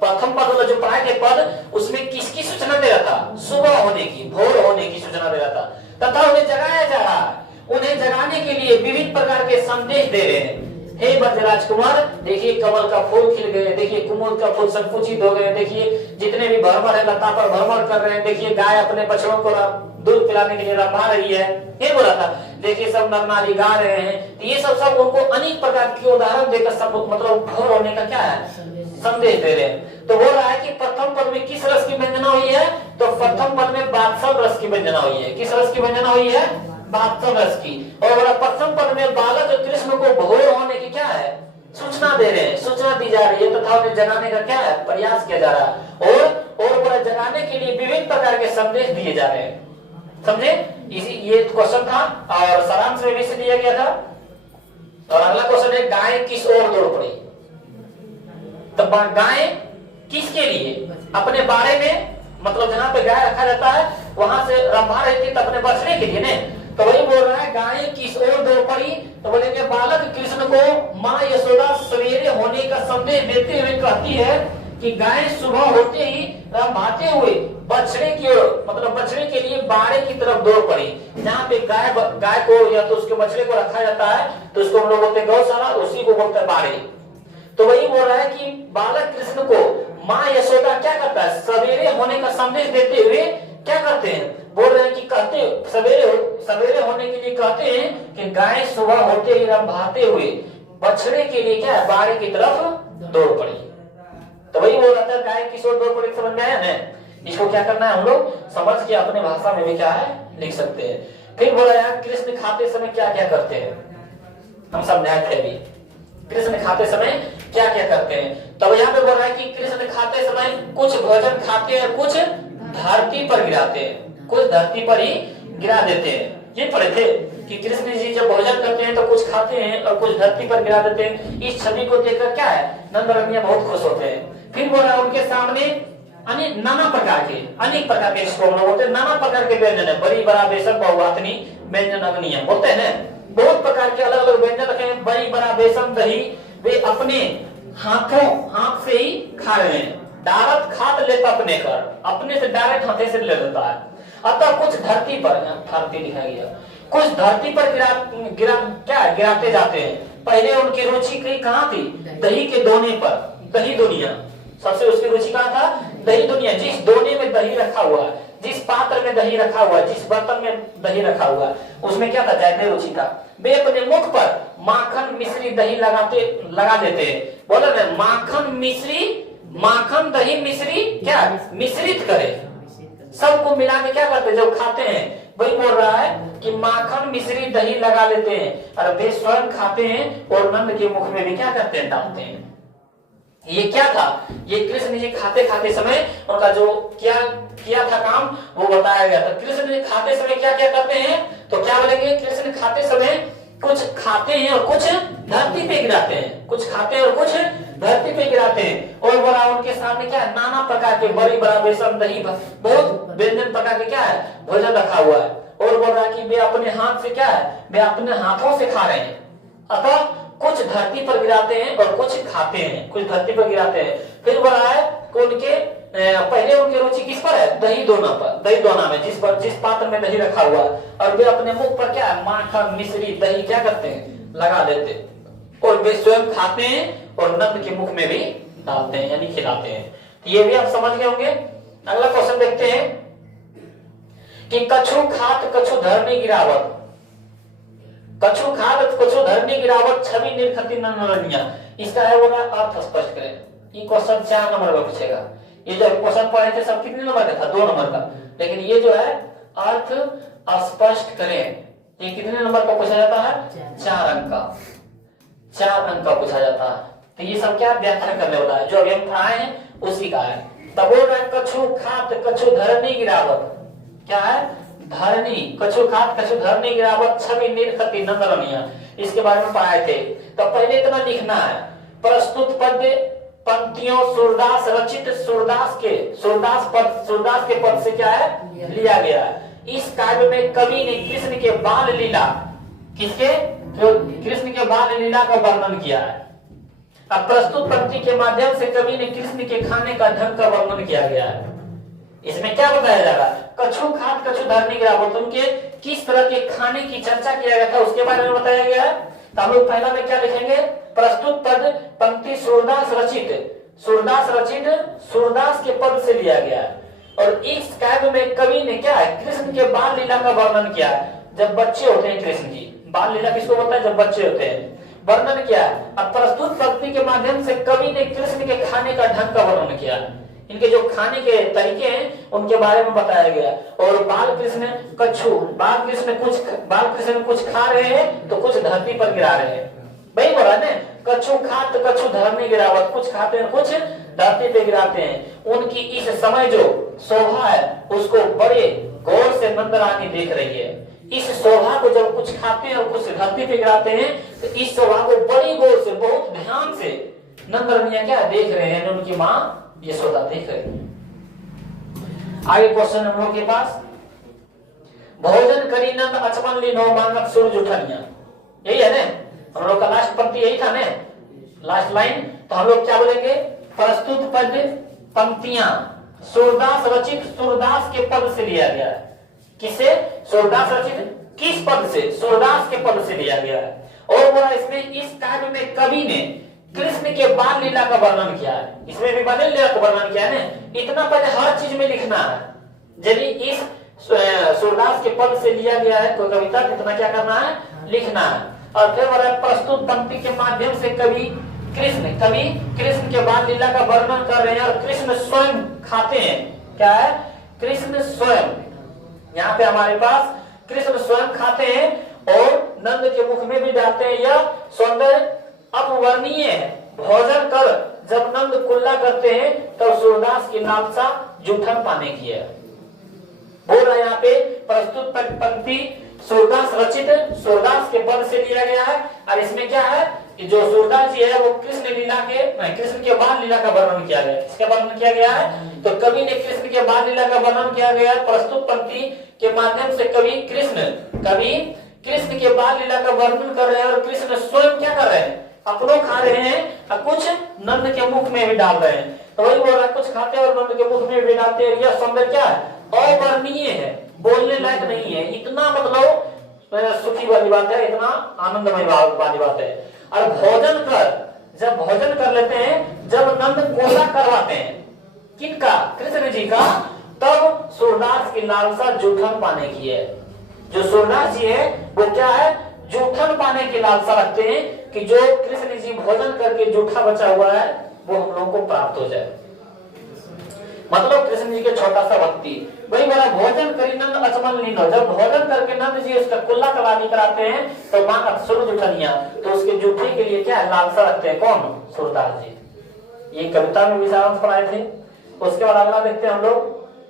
प्रथम पद वाला जो पढ़ाए थे पद, उसमें किसकी सूचना दे रहा था, सुबह होने की, भोर होने की सूचना दे रहा था, तथा उन्हें जगाया जा रहा है। उन्हें जगाने के लिए विविध प्रकार के संदेश दे रहे हैं। हे ब्रजराज कुमार, देखिए कमल का फूल खिल गए, देखिए कुमुद का फूल संकुचित हो गए, देखिए जितने भी भ्रमर है लता पर भ्रमर कर रहे हैं, देखिए गाय अपने बछड़ों को दूध पिलाने के लिए रंभा रही है, ये बोला था। देखिए सब नर नारी गा रहे हैं, तो ये सब उनको अनेक प्रकार के उदाहरण देकर सब मतलब भोर होने का क्या है, संदेश दे रहे हैं। तो बोल रहा है कि प्रथम पद में किस रस की व्यंजना हुई है, तो प्रथम पद में वात्सल्य रस की व्यंजना हुई है। किस रस की व्यंजना हुई है, वात्सल्य रस की। और बोला प्रथम पद में बालक कृष्ण को भोर होने की क्या है, सूचना दे रहे हैं, सूचना दी जा रही है, तथा उन्हें जगाने का क्या है, प्रयास किया जा रहा है। और बोला जगाने के लिए विभिन्न प्रकार के संदेश दिए जा रहे हैं। समझे, इसी ये क्वेश्चन था और सारांश में भी से दिया गया था। और अगला क्वेश्चन है गाय किस ओर दौड़ पड़ी, तो गाय किसके लिए, अपने बाड़े में, मतलब जहां पे गाय रखा जाता है वहां से रंभा रही थी, तो अपने बछड़े के लिए ने। तो वही बोल रहा है गाय किस ओर दौड़ पड़ी, तो बोलेंगे बालक कृष्ण को माँ यशोदा सवेरे होने का संदेश देते हुए कहती है कि गाय सुबह होते ही रंभाते हुए बछड़े की ओर, मतलब बछड़े के लिए बाड़े की तरफ दौड़ पड़ी। जहाँ पे गाय को या तो उसके बछड़े को रखा जाता है, तो उसको हम लोग बोलते हैं गौशाला, उसी को बोलते हैं बाड़े। तो वही बोल रहा है कि बालक कृष्ण को माँ यशोदा क्या करता है, सवेरे होने का संदेश देते हुए क्या करते हैं, बोल रहे हैं कि कहते सवेरे होने के लिए कहते हैं कि गाय सुबह होते ही रंभाते हुए बछड़े के लिए क्या है, बाड़े की तरफ दौड़ पड़ी। तो वही बोल रहा था गाय किस ओर दौड़ पड़ी, समझ में आया ना। इसको क्या करना है, हम लोग समझ के अपने भाषा में भी क्या है लिख सकते हैं। फिर बोला यार कृष्ण खाते समय क्या क्या करते हैं, हम समझाए थे अभी, कृष्ण खाते समय क्या क्या करते हैं। तब यहाँ पे बोल रहा है कि कृष्ण खाते समय कुछ भोजन खाते हैं, कुछ धरती पर गिराते हैं, कुछ धरती पर ही गिरा देते हैं। ये पढ़े थे कि कृष्ण जी जब भोजन करते हैं तो कुछ खाते हैं और कुछ धरती पर गिरा देते हैं। इस छवि को देखकर क्या है, नंद रंगिया बहुत खुश होते हैं। फिर बोल रहा है उनके सामने नाना प्रकार के, अनेक प्रकार के, इसको हम लोग बोलते हैं नाना प्रकार के व्यंजन है, बड़ी बड़ा बेसन बहुआतनी व्यंजन अग्नियम बोलते हैं ना, बहुत प्रकार के अलग अलग व्यंजन रखे हैं। बड़ी बड़ा बेसन दही वे अपने हाथ से ही खा रहे हैं, डायरेक्ट खाद लेता अपने से डायरेक्ट हाथे से ले लेता है। अतः कुछ धरती पर, धरती दिखाया गया, कुछ धरती पर गिराते जाते हैं। पहले उनकी रुचि कहाँ थी, दही के दोने पर, दही दुनिया सबसे उसकी रुचि कहाँ था, दही दुनिया। जिस दोने में दही रखा हुआ है, जिस पात्र में दही रखा हुआ है, जिस बर्तन में दही रखा हुआ है, उसमें क्या था, जायते रुचि था। वे अपने मुख पर माखन मिश्री दही लगा देते हैं। बोला ना, माखन दही मिश्री क्या मिश्रित करे, सबको मिला के क्या करते, जब खाते हैं वही बोल रहा है कि माखन मिश्री दही लगा लेते हैं और वे स्वयं खाते हैं और नंद के मुख में भी क्या करते हैं, डालते हैं। ये क्या था, ये कृष्ण जी खाते खाते समय उनका जो क्या किया था काम वो बताया गया था। कृष्ण जी खाते समय क्या क्या करते हैं, तो क्या बोलेंगे, कृष्ण खाते समय कुछ खाते हैं और कुछ धरती पे गिराते हैं, कुछ खाते हैं और कुछ धरती पे गिराते हैं। और बोला उनके सामने क्या है, नाना प्रकार के बड़ी बड़ा बेसन दही बहुत व्यंजन प्रकार के क्या है, भोजन रखा हुआ है। और बोल रहा है कि वे अपने हाथ से क्या है, वे अपने हाथों से खा रहे हैं। अतः कुछ धरती पर गिराते हैं और कुछ खाते हैं, कुछ धरती पर गिराते हैं। फिर बोला है कि उनके पहले उनकी रुचि किस पर है, दही दोना पर, दही दोना में जिस पात्र में दही रखा हुआ है, और वे अपने मुख पर क्या है, माखन मिश्री दही क्या करते हैं, लगा देते हैं। और वे स्वयं खाते हैं और नंद के मुख में भी डालते हैं, यानी खिलाते हैं। ये भी आप समझ गए होंगे। अगला क्वेश्चन देखते हैं कि कछु खात कछु धरनी गिरावत, कछु खात कछु धरनी गिरावत छवि निर्खति नरनिया, इसका है वो अर्थ स्पष्ट करें। ये क्वेश्चन 4 नंबर का पूछेगा। ये जो क्वेश्चन पढ़े थे सब कितने नंबर का था, 2 नंबर का, लेकिन ये जो है अर्थ स्पष्ट करें, ये कितने नंबर का पूछा जाता है, 4 अंक का, 4 अंक का पूछा जाता है। तो ये सब क्या व्याख्या करने वाला है, जो अभी हम पढ़ाए हैं उसी का है। तब बोल रहा है कछु खात कछु धरनी गिरावत, क्या है धरनी, कछु खात कछु धरनी गिरावत छवि निर्खति नंदरनिया, इसके बारे में पढ़ाए थे। तो पहले इतना लिखना है, प्रस्तुत पद्य पंक्तियों सूरदास रचित सूरदास के पद से क्या है लिया गया है। इस काव्य में कवि ने कृष्ण के बाल लीला, किसके जो कृष्ण के बाल लीला का वर्णन किया है। अब प्रस्तुत पंक्ति के माध्यम से कवि ने कृष्ण के खाने का ढंग का वर्णन किया गया है। इसमें क्या बताया जा रहा है, कछु खात कछु धरनी गिरावत, उनके किस तरह के खाने की चर्चा किया गया था उसके बारे में बताया गया है। तो हम लोग पहला में क्या लिखेंगे, प्रस्तुत पद पंक्ति सूरदास रचित सूरदास के पद से लिया गया है। और इस काव्य में कवि ने क्या है कृष्ण के बाल लीला का वर्णन किया है। जब बच्चे होते हैं कृष्ण जी, बाल लीला किसको बोलता है, जब बच्चे होते हैं, वर्णन किया है। अब प्रस्तुत पंक्ति के माध्यम से कवि ने कृष्ण के खाने का ढंग का वर्णन किया है। इनके जो खाने के तरीके हैं उनके बारे में बताया गया। और बाल कृष्ण कुछ खा रहे हैं तो कुछ धरती पर गिरा रहे हैं, वही बोला ना, कछु खात कछु धरनी गिरावत, कुछ खाते हैं कुछ धरती पे गिराते हैं। उनकी इस समय जो शोभा है उसको बड़े गौर से नंदरानी देख रही है। इस शोभा को जब कुछ खाते हैं और कुछ धरती पे गिराते हैं तो इस शोभा को बड़ी गौर से बहुत ध्यान से नंदरानियां क्या देख रहे हैं, उनकी माँ यशोदा देख रही है। आगे क्वेश्चन हम लोग के पास, भोजन करी नंद अचमन लीनो मांगक सूरज उठनिया, यही है ना हम लोग का लास्ट पंक्ति, यही था ना लास्ट लाइन। तो हम लोग क्या बोलेंगे, प्रस्तुत पद पंक्तियां सूरदास रचित सूरदास के पद से लिया गया है। किसे, सूरदास रचित किस पद से, सूरदास के पद से लिया गया है। और बोला इसमें इस काव्य में कवि ने कृष्ण के बाल लीला का वर्णन किया है। इसमें भी बाल लीला का वर्णन किया है ना, इतना पहले हर चीज में लिखना है। यदि इस सूरदास के पद से लिया गया है तो कविता कितना क्या करना है, लिखना है। और फिर बोला प्रस्तुत पंक्ति के माध्यम से कवि कृष्ण के बाल लीला का वर्णन कर रहे हैं और कृष्ण स्वयं खाते हैं। क्या है, कृष्ण स्वयं, यहाँ पे हमारे पास कृष्ण स्वयं खाते हैं और नंद के मुख में भी डालते हैं। यह सौंदर्य अपवर्णीय है। भोजन कर जब नंद कुल्ला करते हैं तब सूरदास की लालसा जूठन पाने की है। बोल रहा है यहाँ पे प्रस्तुत पंक्ति सूरदास रचित सूरदास के पद से लिया गया है। और इसमें क्या है कि जो सूरदास जी है वो कृष्ण के बाल लीला का वर्णन किया गया है। किसका वर्णन किया गया है, तो कवि ने कृष्ण के बाल लीला का वर्णन किया गया है। प्रस्तुत पंक्ति के माध्यम से कवि कृष्ण के बाल लीला का वर्णन कर रहे हैं और कृष्ण स्वयं क्या कर रहे हैं, अपनों खा रहे हैं और कुछ नंद के मुख में भी डाल रहे हैं। तो वही बोल रहा है कुछ खाते हैं और नंद के मुख में भी डालते हैं। यह सौंदर्य क्या है, अवर्णनीय है, बोलने लायक नहीं है। इतना मतलब सुखी वाली बात है, इतना आनंदमय वाली बात है। और जब भोजन कर लेते हैं, जब नंद कोसा करवाते हैं किनका, कृष्ण जी का, तब सूरदास की लालसा जूठन पाने की है। जो सूरदास जी है वो क्या है, जूठन पाने की लालसा रखते हैं कि जो कृष्ण जी भोजन करके जूठा बचा हुआ है वो हम लोगों को प्राप्त हो जाए। मतलब कृष्ण जी के छोटा सा भक्ति। वही बोला भोजन करी नंद अचमन लीनो, जब भोजन करके नंद जी उसका कुल्ला कलामी कराते हैं तो मां सूरज उठनिया, तो उसके जूठे के लिए क्या लालसा रखते हैं, कौन, सूरदास जी। ये कविता में भी सारांश पढ़ाए थे। उसके बाद अगला देखते हैं हम लोग,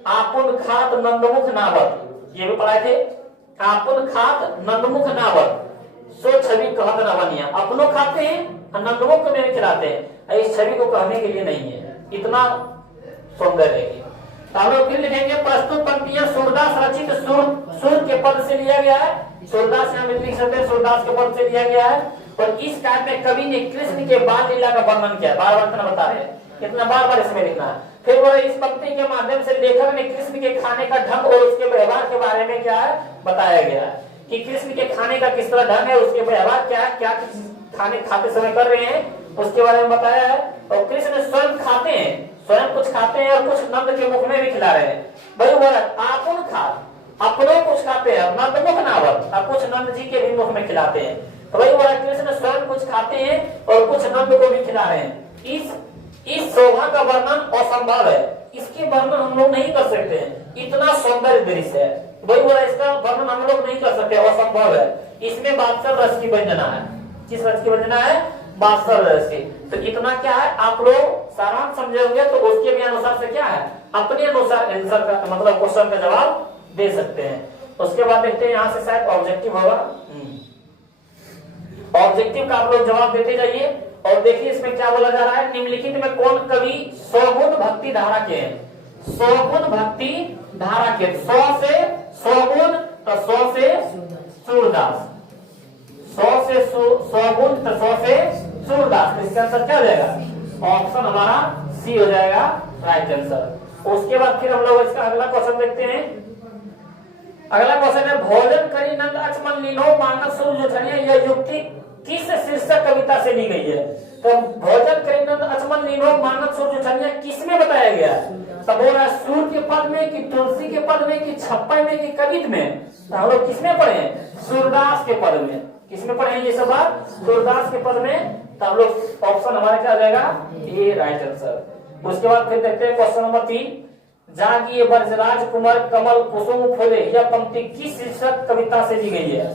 आपुन खात नंदमुख नावत, ये भी पढ़ाए थे। आपुन खात नंदमुख नावत सो छवि कहत न बनिया, अपनों खाते हैं और नंदमुख में खिलाते हैं। इस छवि को कहने के लिए नहीं है, इतना सौंदर्य है। हम लोग फिर लिखेंगे प्रस्तुत पंक्तियां सूरदास रचित सूर के पद से लिया गया है। सूरदास यहाँ लिख सकते हैं, सूरदास के पद से लिया गया है। और इस काव्य में कवि ने कृष्ण के बाल लीला का वर्णन किया। बार बार इतना बता रहे हैं, इतना बार बार इसमें लिखना है। फिर वो इस पंक्ति के माध्यम से लेखक ने कृष्ण के खाने का ढंग और उसके व्यवहार के बारे में क्या है बताया गया है कि कृष्ण के खाने का किस तरह ढंग है, उसके व्यवहार क्या है, क्या खाने खाते समय कर रहे हैं उसके बारे में बताया है। और कृष्ण स्वयं खाते हैं, स्वयं कुछ खाते हैं और कुछ नंद के मुख में भी खिला रहे हैं। भाई बोला आपुन खात, अपनों कुछ खाते हैं, नंद मुख नावत, और कुछ नंद जी के भी मुख में खिलाते हैं। तो भाई बोला कृष्ण स्वयं कुछ खाते हैं और कुछ नंद को भी खिला रहे हैं। इस शोभा का वर्णन असंभव है, इसके वर्णन हम लोग नहीं कर सकते हैं, इतना सौंदर्य दृश्य है। वही बोला इसका वर्णन हम लोग नहीं कर सकते, असंभव है। इसमें बादशाह रस की व्यंजना है। किस रस की व्यंजना है, 62 से। तो इतना क्या है आप लोग सारांश समझे होंगे, तो उसके भी अनुसार से क्या है अपने अनुसार आंसर का मतलब क्वेश्चन का जवाब दे सकते हैं। उसके बाद देखते हैं यहाँ से शायद ऑब्जेक्टिव होगा। ऑब्जेक्टिव का आप लोग जवाब देते जाइए। और देखिए इसमें क्या बोला जा रहा है, निम्नलिखित में कौन कवि सौगुण भक्ति धारा के हैं। सौगुण भक्ति धारा के 100 से सौगुण तो 100 से सूरदास, 100 से सौगुण तो 100 से सूरदास। तो इसका आंसर क्या हो जाएगा, ऑप्शन हमारा सी हो जाएगा राइट आंसर। उसके बाद फिर हम लोग इसका अगला क्वेश्चन देखते हैं। अगला क्वेश्चन है भोजन करी नंद अचमन लीनो मानस सूर्य, यह युक्ति किस शीर्षक कविता से ली गई है। तो भोजन करी नंद अचमन लीनो मानस सूर्य किसमें बताया गया है। तो बोल रहा है सूर्य के पद में कि तुलसी के पद में कि छप्पन में कि कवित में। तो हम लोग किसमें पढ़े हैं, सूरदास के पद में। किसमें पढ़े हैं ये सब बात, सूरदास के पद में। तो हम लोग ऑप्शन हमारा क्या हो जाएगा, ये राइट आंसर। उसके बाद फिर देखते हैं क्वेश्चन नंबर 3, जागिए बरजराज कुमार कमल कुसुम फूले, यह पंक्ति किस शीर्षक कविता से ली गई है।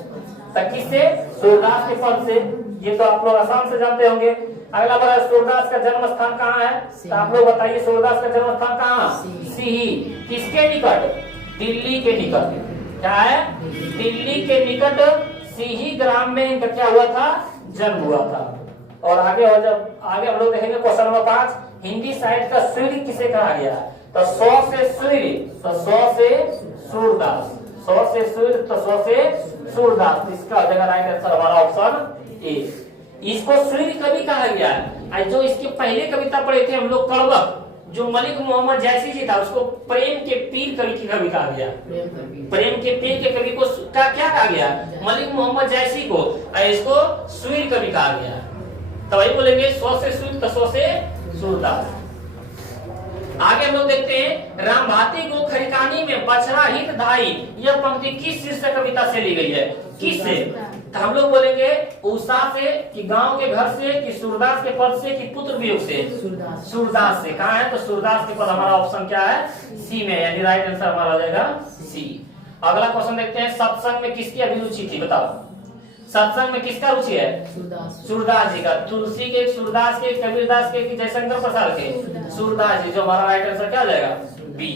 तो किससे, सूरदास के पद से। ये तो आप लोग आसाम से जानते होंगे। अगला बार सूरदास का जन्म स्थान कहाँ है, तो आप लोग बताइए सूरदास का जन्म स्थान कहाँ, सीही। किसके निकट, दिल्ली के निकट। क्या है, दिल्ली के निकट सीही ग्राम में इनका क्या हुआ था, जन्म हुआ था। और आगे हो जब आगे हम लोग देखेंगे क्वेश्चन नंबर 5, हिंदी साहित्य का सूर्य किसे कहा गया। तो 100 से सूर्य तो 100 से सूरदास, 100 से सूर्य तो 100 से सूरदास। इसका जगह राइट आंसर हमारा ऑप्शन ए। इसको सूर्य कवि कहा गया है। जो इसके पहले कविता पढ़े थे हम लोग कड़वक, जो मलिक मोहम्मद जैसी जी था, उसको प्रेम के पीर कवि की कवि कहा गया। प्रेम के पीर के कवि को क्या कहा गया, मलिक मोहम्मद जैसी को। इसको सूर्य कवि कहा गया। तो वही बोलेंगे 100 से सूर्य तो 100 से सूरदास। आगे हम लोग देखते हैं, राम भाती को खरिकानी में बछड़ा हित धाई, यह पंक्ति किस शीर्षक कविता से ली गई है, किससे। तो हम लोग बोलेंगे उषा से कि गांव के घर से कि सूरदास के पद से कि पुत्र वियोग से, सूरदास से। कहाँ है, तो सूरदास के पद हमारा ऑप्शन क्या है, सी में, यानी राइट आंसर हमारा हो जाएगा सी। अगला क्वेश्चन देखते हैं, सत्संग में किसकी अभिरुचि थी, बताओ। सत्संग में किसका रुचि है, सूरदास जी का। तुलसी के, सूरदास के, कबीरदास के कि जयशंकर प्रसाद के, सूरदास जी। जो हमारा राइट आंसर क्या हो जाएगा, बी।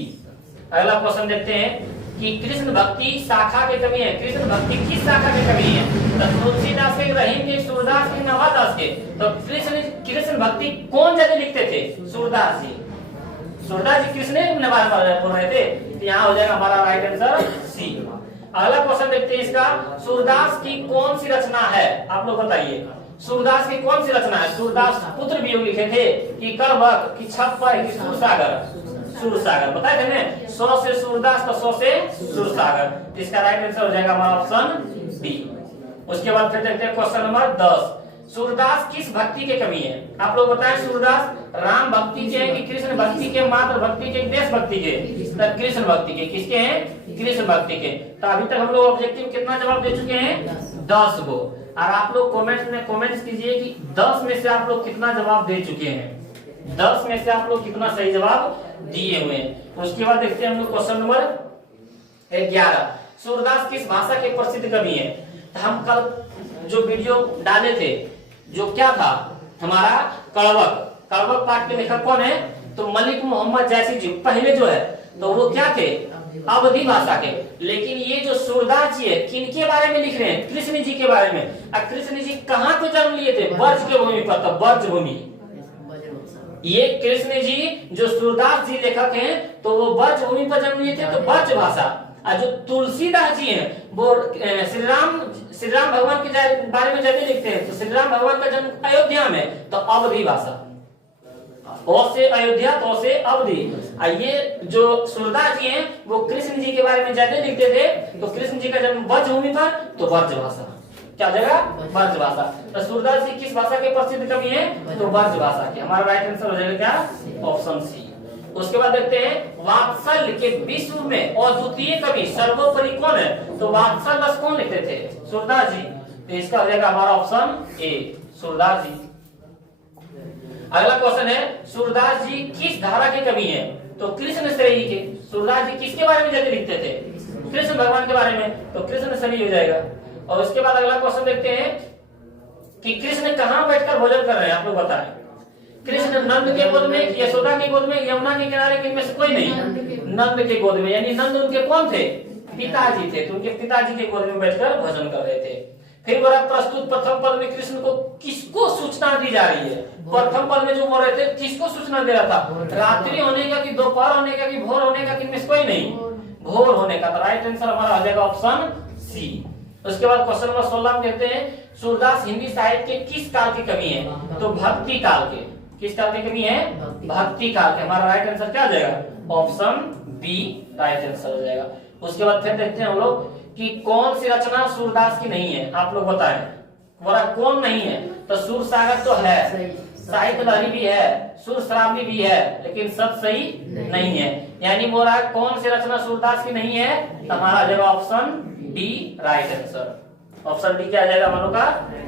अगला क्वेश्चन देखते हैं कि कृष्ण भक्ति शाखा के कवि है। कृष्ण भक्ति किस शाखा के कवि है, तो तुलसीदास के, रहीम के, सूरदास के, नवादास के। तो कृष्ण भक्ति कौन ज्यादा लिखते थे, सूरदास जी। सूरदास जी कृष्ण बोल रहे थे। यहाँ हो जाएगा हमारा राइट आंसर सी। अगला क्वेश्चन देखते हैं इसका, सूरदास की कौन सी रचना है, आप लोग बताइए। सूरदास की कौन सी रचना है। सूरदास पुत्र वियोग लिखे थे कि कड़वक कि छप्पन कि सूरसागर, सूरसागर बताए थे ना। 100 से सूरदास तो 100 से सूरसागर। इसका राइट आंसर हो जाएगा हमारा ऑप्शन बी। उसके बाद फिर देखते हैं क्वेश्चन नंबर 10, सूरदास किस भक्ति के कवि हैं। आप लोग बताएं, सूरदास राम भक्ति के हैं कि कृष्ण भक्ति के, मातृ भक्ति के, देश भक्ति के। कृष्ण भक्ति के। किसके हैं, कृष्ण भक्ति के। तो अभी तक हम लोग ऑब्जेक्टिव कितना जवाब दे चुके हैं, 10 को। और आप लोग कमेंट्स में कमेंट्स कीजिए कि 10 में से आप लोग कितना जवाब दे चुके हैं, 10 में से आप लोग कितना सही जवाब दिए हुए हैं। उसके बाद देखते हैं हम लोग क्वेश्चन नंबर 11, सूरदास किस भाषा के प्रसिद्ध कवि हैं। तो हम कल जो वीडियो डाले थे, जो क्या था हमारा कड़वक, कड़वक पाठ के लेखक कौन है, तो मलिक मोहम्मद जैसी जी पहले जो है, तो वो क्या थे, अवधी भाषा के। लेकिन ये जो सूरदास जी है किनके बारे में लिख रहे हैं, कृष्ण जी के बारे में। और कृष्ण जी कहाँ पे जन्म लिए थे, ब्रज के भूमि पर, तो ब्रज भूमि। ये कृष्ण जी जो सूरदास जी लेखक हैं, तो वो ब्रज भूमि पर जन्म लिए थे, तो ब्रज भाषा। और जो तुलसीदास जी हैं वो श्री राम भगवान के बारे में जब लिखते हैं, तो श्री राम भगवान का जन्म अयोध्या में, तो अवधी भाषा। ओ से अयोध्या, तो से अवधि। ये जो सूरदास जी हैं वो कृष्ण जी के बारे में ज्यादा लिखते थे, तो कृष्ण जी का जन्म ब्रज भूमि पर, तो ब्रज भाषा। क्या जगह, ब्रज भाषा। तो सूरदास जी किस भाषा के प्रसिद्ध कवि हैं, तो ब्रज भाषा के। हमारा राइट आंसर हो जाएगा क्या, ऑप्शन सी। उसके बाद देखते हैं, वात्सल्य के विश्व में अद्वितीय कवि सर्वोपरि कौन है। तो वात्सल्य बस कौन लिखते थे, सूरदास जी। तो इसका हो जाएगा हमारा ऑप्शन ए, सूरदास जी। अगला क्वेश्चन है, सूरदास जी किस धारा के कवि हैं। तो कृष्ण श्रेयी के। सूरदास जी किसके बारे में ज्यादा लिखते थे, कृष्ण भगवान के बारे में, तो कृष्ण श्रेयी हो जाएगा। और उसके बाद अगला क्वेश्चन देखते हैं, कि कृष्ण कहाँ बैठकर भोजन कर रहे हैं, आप लोग बताएं। कृष्ण नंद के गोद में, यशोदा के गोद में, यमुना के किनारे के में से कोई नहीं, नंद के गोद में, यानी नंद उनके कौन थे, पिताजी थे। तो उनके पिताजी के गोद में बैठकर भोजन कर रहे थे। फिर बड़ा प्रस्तुत प्रथम पद में कृष्ण को किसको सूचना दी जा रही है, प्रथम पद में जो बोल रहे थे किसको सूचना दे रहा था, रात्रि होने का कि दोपहर होने का कि भोर होने का, कि कोई नहीं, भोर होने का। तो राइट आंसर हमारा आ जाएगा ऑप्शन सी। उसके बाद क्वेश्चन नंबर 16 में कहते हैं सूरदास हिंदी साहित्य के किस काल की कवि है, तो भक्ति काल के। किस काल की कवि है, भक्ति काल के। हमारा राइट आंसर क्या आ जाएगा, ऑप्शन बी राइट आंसर हो जाएगा। उसके बाद फिर देखते हैं हम लोग कि कौन सी रचना सूरदास की नहीं है, आप लोग बताएं, बोला कौन नहीं है। तो सूर सागर तो है, साहित्य लहरी भी है, सुर श्रावणी भी है, लेकिन सब सही नहीं है। यानी बोला कौन सी रचना सूरदास की नहीं है, तो हमारा जाएगा option D right answer. Option D क्या आ जाएगा हम लोग का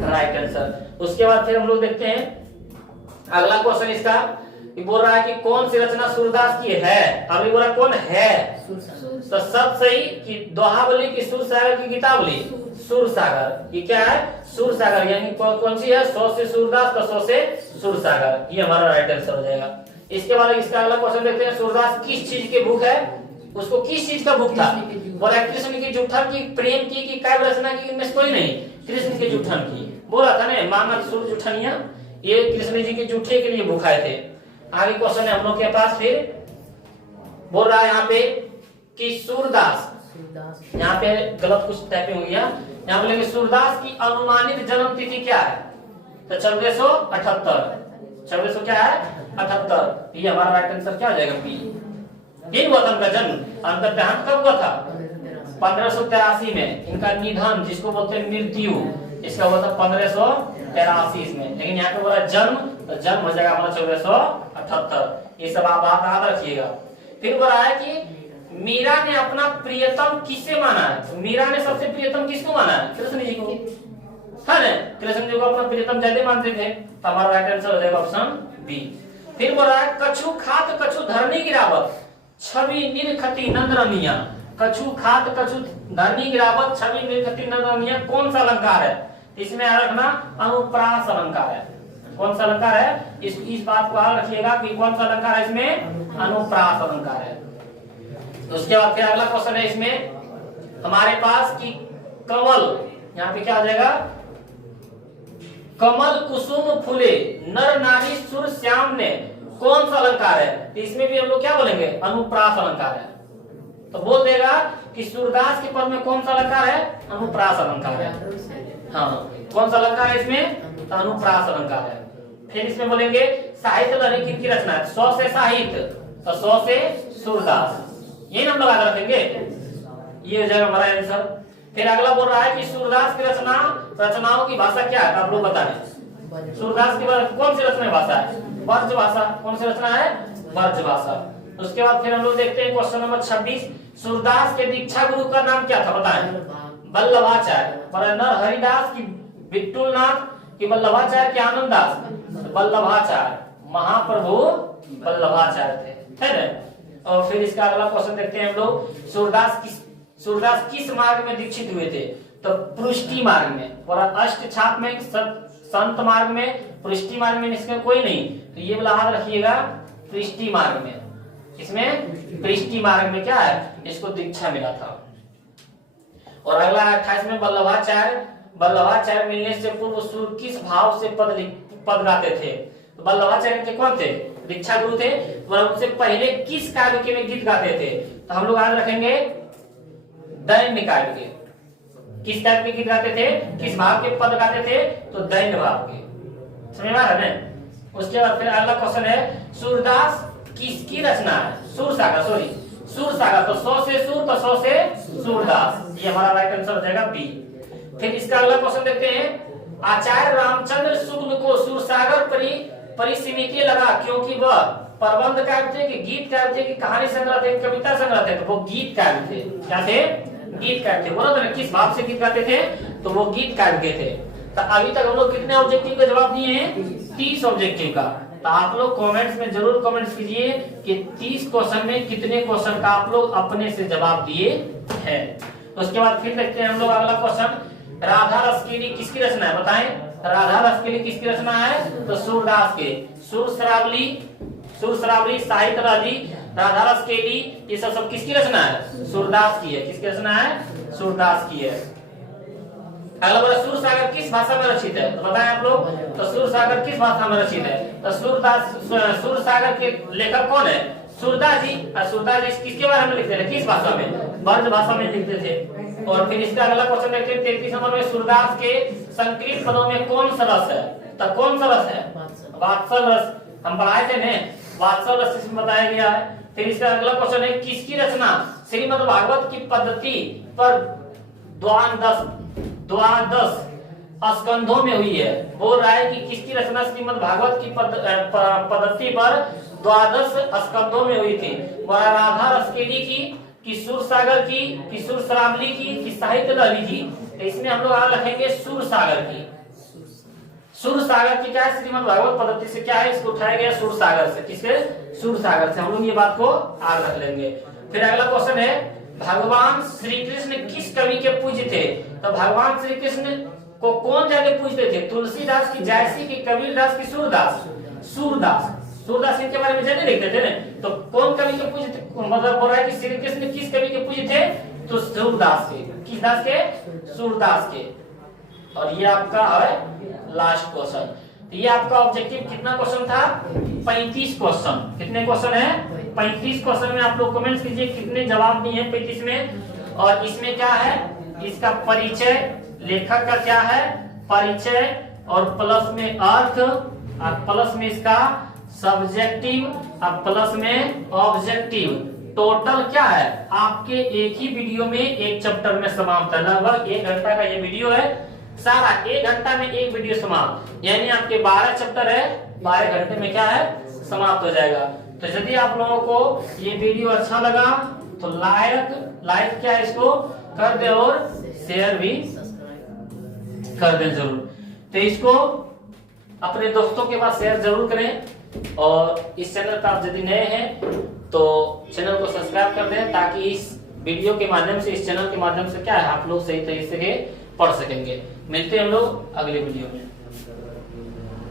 राइट आंसर। उसके बाद फिर हम लोग देखते हैं अगला क्वेश्चन इसका, बोल रहा है कि कौन सी रचना सूरदास की है। अभी बोला कौन है, तो सब सही कि दोहा बोली कि सुर सागर की गीतावली, सुर सागर। ये क्या है, सुर सागर, यानी कौन सी है, 100 से सूरदास तो 100 से सुर सागर। ये हमारा राइट आंसर हो जाएगा। इसके बाद इसका अगला क्वेश्चन देखते हैं, सूरदास किस चीज के भूख है, उसको किस चीज का भूख था। बोला कृष्ण की जूठन की, प्रेम की, कि काव्य रचना की, इनमें से कोई नहीं, कृष्ण के जूठन की। बोला था ना मानव सुर जूठनिया, ये कृष्ण जी के जूठे के लिए भूखाए थे। आगे क्वेश्चन है हम लोग के पास, फिर बोल रहा है यहाँ पे कि सूरदास, यहाँ पे गलत कुछ टाइपिंग हो गया, यहाँ बोलेंगे सूरदास की अनुमानित जन्म तिथि क्या है, तो 1478। 1400 क्या है 78। ये हमारा राइट आंसर क्या हो जाएगा, बी। दिन हुआ था उनका जन्म, अंतर देहांत कब हुआ था, 1583 में। इनका निधन जिसको बोलते हैं मृत्यु, इसका हुआ था 1583 में। लेकिन यहाँ पे बोला जन्म, तो जन्म हो जाएगा हमारा 1478। ये सब आप याद रखिएगा। फिर बोला है कि मीरा ने अपना प्रियतम किसे माना है, तो मीरा ने सबसे प्रियतम किसको माना है, कृष्ण जी को, है ना। कृष्ण जी को अपना प्रियतम ज्यादा मानते थे, तो हमारा राइट आंसर हो जाएगा ऑप्शन बी। फिर बोला है कछु खात कछु धरनी गिरावत, छवि निरखती नंदरमिया। कछु खात कछु धरनी गिरावत, छवि निरखती नंदरमिया कौन सा अलंकार है, इसमें याद रखना अनुप्रास अलंकार है। कौन सा अलंकार है, इस बात को याद रखिएगा कि कौन सा अलंकार है, इसमें अनुप्रास अलंकार है। उसके बाद फिर अगला क्वेश्चन है इसमें हमारे पास कि कमल, यहाँ पे क्या आ जाएगा, कमल कुसुम फूले नर नारी सुर श्याम ने कौन सा अलंकार है, तो इसमें भी हम लोग क्या बोलेंगे, अनुप्रास अलंकार है। तो बोल देगा कि सूरदास के पद में कौन सा अलंकार है, अनुप्रास अलंकार है। हाँ, कौन सा अलंकार है इसमें, तो अनुप्रास अलंकार है। फिर इसमें बोलेंगे साहित्य लहरी किनकी रचना है, 100 से साहित्य, तो 100 से सूरदास, ये हम लोग याद रखेंगे। ये हो जाएगा हमारा आंसर। फिर अगला बोल रहा है कि सूरदास की रचनाओं की भाषा क्या है, आप लोग बताएं। सूरदास की कौन सी रचना भाषा है, ब्रज भाषा। कौन सी रचना है, ब्रज भाषा। उसके बाद फिर हम लोग देखते हैं क्वेश्चन नंबर 26, सूरदास के दीक्षा गुरु का नाम क्या था, बताएं। वल्लभाचार्य, पर नर हरिदास की बिट्टुलनाथ की वल्लभाचार्य के आनंददास, वल्लभाचार्य, महाप्रभु वल्लभाचार्य थे, है ना। और फिर इसका अगला क्वेश्चन देखते हैं हम लोग, सूरदास किस मार्ग में दीक्षित हुए थे, तो पृष्टि मार्ग में। और अष्ट छाप में, संत मार्ग में, पृष्टि मार्ग में, इसमें कोई नहीं, तो ये वाला याद रखिएगा, पृष्टि मार्ग में। इसमें पृष्टि मार्ग में क्या है, इसको दीक्षा मिला था। और अगला 28 में वल्लभाचार्य मिलने से पूर्व सूर किस भाव से पद गाते थे, तो वल्लभाचार्य के कौन थे, दीक्षा गुरु थे। वह उनसे पहले किस काव्य में गीत गाते थे, तो हम लोग याद रखेंगे दैन्य काव्य के। किस टाइप के गीत गाते थे, किस भाव के पद गाते थे, तो दैन्य भाव के, समझ में आ रहा है। उसके बाद फिर अगला क्वेश्चन है, सूरदास किसकी रचना है, सुर सागर, सुर सागर, तो 100 से सुर, तो 100 से सूरदास। ये हमारा राइट आंसर हो जाएगा बी। फिर इसका अगला क्वेश्चन देखते हैं, आचार्य रामचंद्र शुक्ल को सूरसागर परिसमिति लगा क्योंकि वह प्रबंध काव्य थे, कि गीत काव्य थे, कि कहानी संग्रह थे, कविता संग्रह थे, तो वो गीत काव्य थे। क्या थे, गीत काव्य थे। बोला था किस भाव से गीत गाते थे, तो वो गीत काव्य के थे। तो अभी तक हम लोग कितने ऑब्जेक्टिव का जवाब दिए हैं, 30 ऑब्जेक्टिव का। तो आप लोग कमेंट्स में जरूर कमेंट्स कीजिए कि 30 क्वेश्चन में कितने क्वेश्चन का आप लोग अपने से जवाब दिए हैं। उसके बाद फिर देखते हैं हम लोग अगला क्वेश्चन, राधा रस कीड़ी किसकी रचना है, बताएं। राधा रस के लिए किसकी रचना है? तो सूरदास के। सुर श्रावली साहित्य आदि राधा रस के लिए ये सब किसकी रचना है? सूरदास की है। किसकी रचना है? सूरदास की है। अगला बोला सूर सागर किस भाषा में रचित है? तो बताएं आप लोग। तो सूर सागर किस भाषा में रचित है? तो सूर सागर के लेखक कौन है? सूरदास जी। और सूरदास जी किसके बारे में लिखते थे? किस भाषा में? ब्रज भाषा में लिखते थे। और फिर इसका अगला क्वेश्चन देखते हैं 33 नंबर में, सूरदास के संकलित पदों में कौन सा रस है? तो कौन सा रस है? वात्सल रस। हम पढ़ाए थे ना, वात्सल रस इसमें बताया गया है। फिर इसका अगला क्वेश्चन है, किसकी रचना श्रीमद् भागवत की पद्धति पर द्वादश स्कंधों में हुई है? बोल रहा है कि किसकी रचना श्रीमद् भागवत की पद्धति पर द्वादश स्कंधों में हुई थी? राधा रस के लिए की, कि सूर सागर की, कि सूर श्रावली की, कि साहित्य लहरी की? तो इसमें हम लोग आगे रखेंगे सूर सागर की। सूर सागर की क्या है? श्रीमद् भागवत पद्धति से क्या है? इसको उठाया गया सूर सागर से। किससे? सूर सागर से। हम लोग ये बात को आगे रख लेंगे। फिर अगला क्वेश्चन है, भगवान श्री कृष्ण किस कवि के पूज्य थे? तो भगवान श्री कृष्ण को कौन ज्यादा पूजते थे? तुलसीदास की, जायसी की, कबीरदास की, सूरदास? सूरदास इनके बारे में ज्यादा लिखते थे ना। तो कौन कवि के पूज्य थे? मतलब बोल रहा है कि श्री कृष्ण किस कवि के पूज्य थे? तो सूरदास के। किस दास के? सूरदास के। और ये आपका है लास्ट क्वेश्चन। तो ये आपका ऑब्जेक्टिव कितना क्वेश्चन था? 35 क्वेश्चन। कितने क्वेश्चन है? 35 क्वेश्चन में आप लोग कमेंट्स कीजिए कितने जवाब दिए हैं 35 में। और इसमें क्या है? इसका परिचय, लेखक का क्या है? परिचय, और प्लस में अर्थ, और प्लस में इसका सब्जेक्टिव, और प्लस में ऑब्जेक्टिव। टोटल क्या है? आपके एक ही वीडियो में एक चैप्टर में समाप्त है। लगभग 1 घंटा का ये वीडियो है। सारा 1 घंटा में एक वीडियो समाप्त, यानी आपके 12 चैप्टर है, 12 घंटे में क्या है? समाप्त हो जाएगा। तो यदि आप लोगों को ये वीडियो अच्छा लगा तो लाइक क्या है इसको कर दे, और शेयर भी कर दे जरूर। तो इसको अपने दोस्तों के पास शेयर जरूर करें। और इस चैनल पर आप यदि नए हैं तो चैनल को सब्सक्राइब कर दें, ताकि इस वीडियो के माध्यम से, इस चैनल के माध्यम से क्या है, आप लोग सही तरीके से पढ़ सकेंगे। मिलते हैं हम लोग अगले वीडियो में।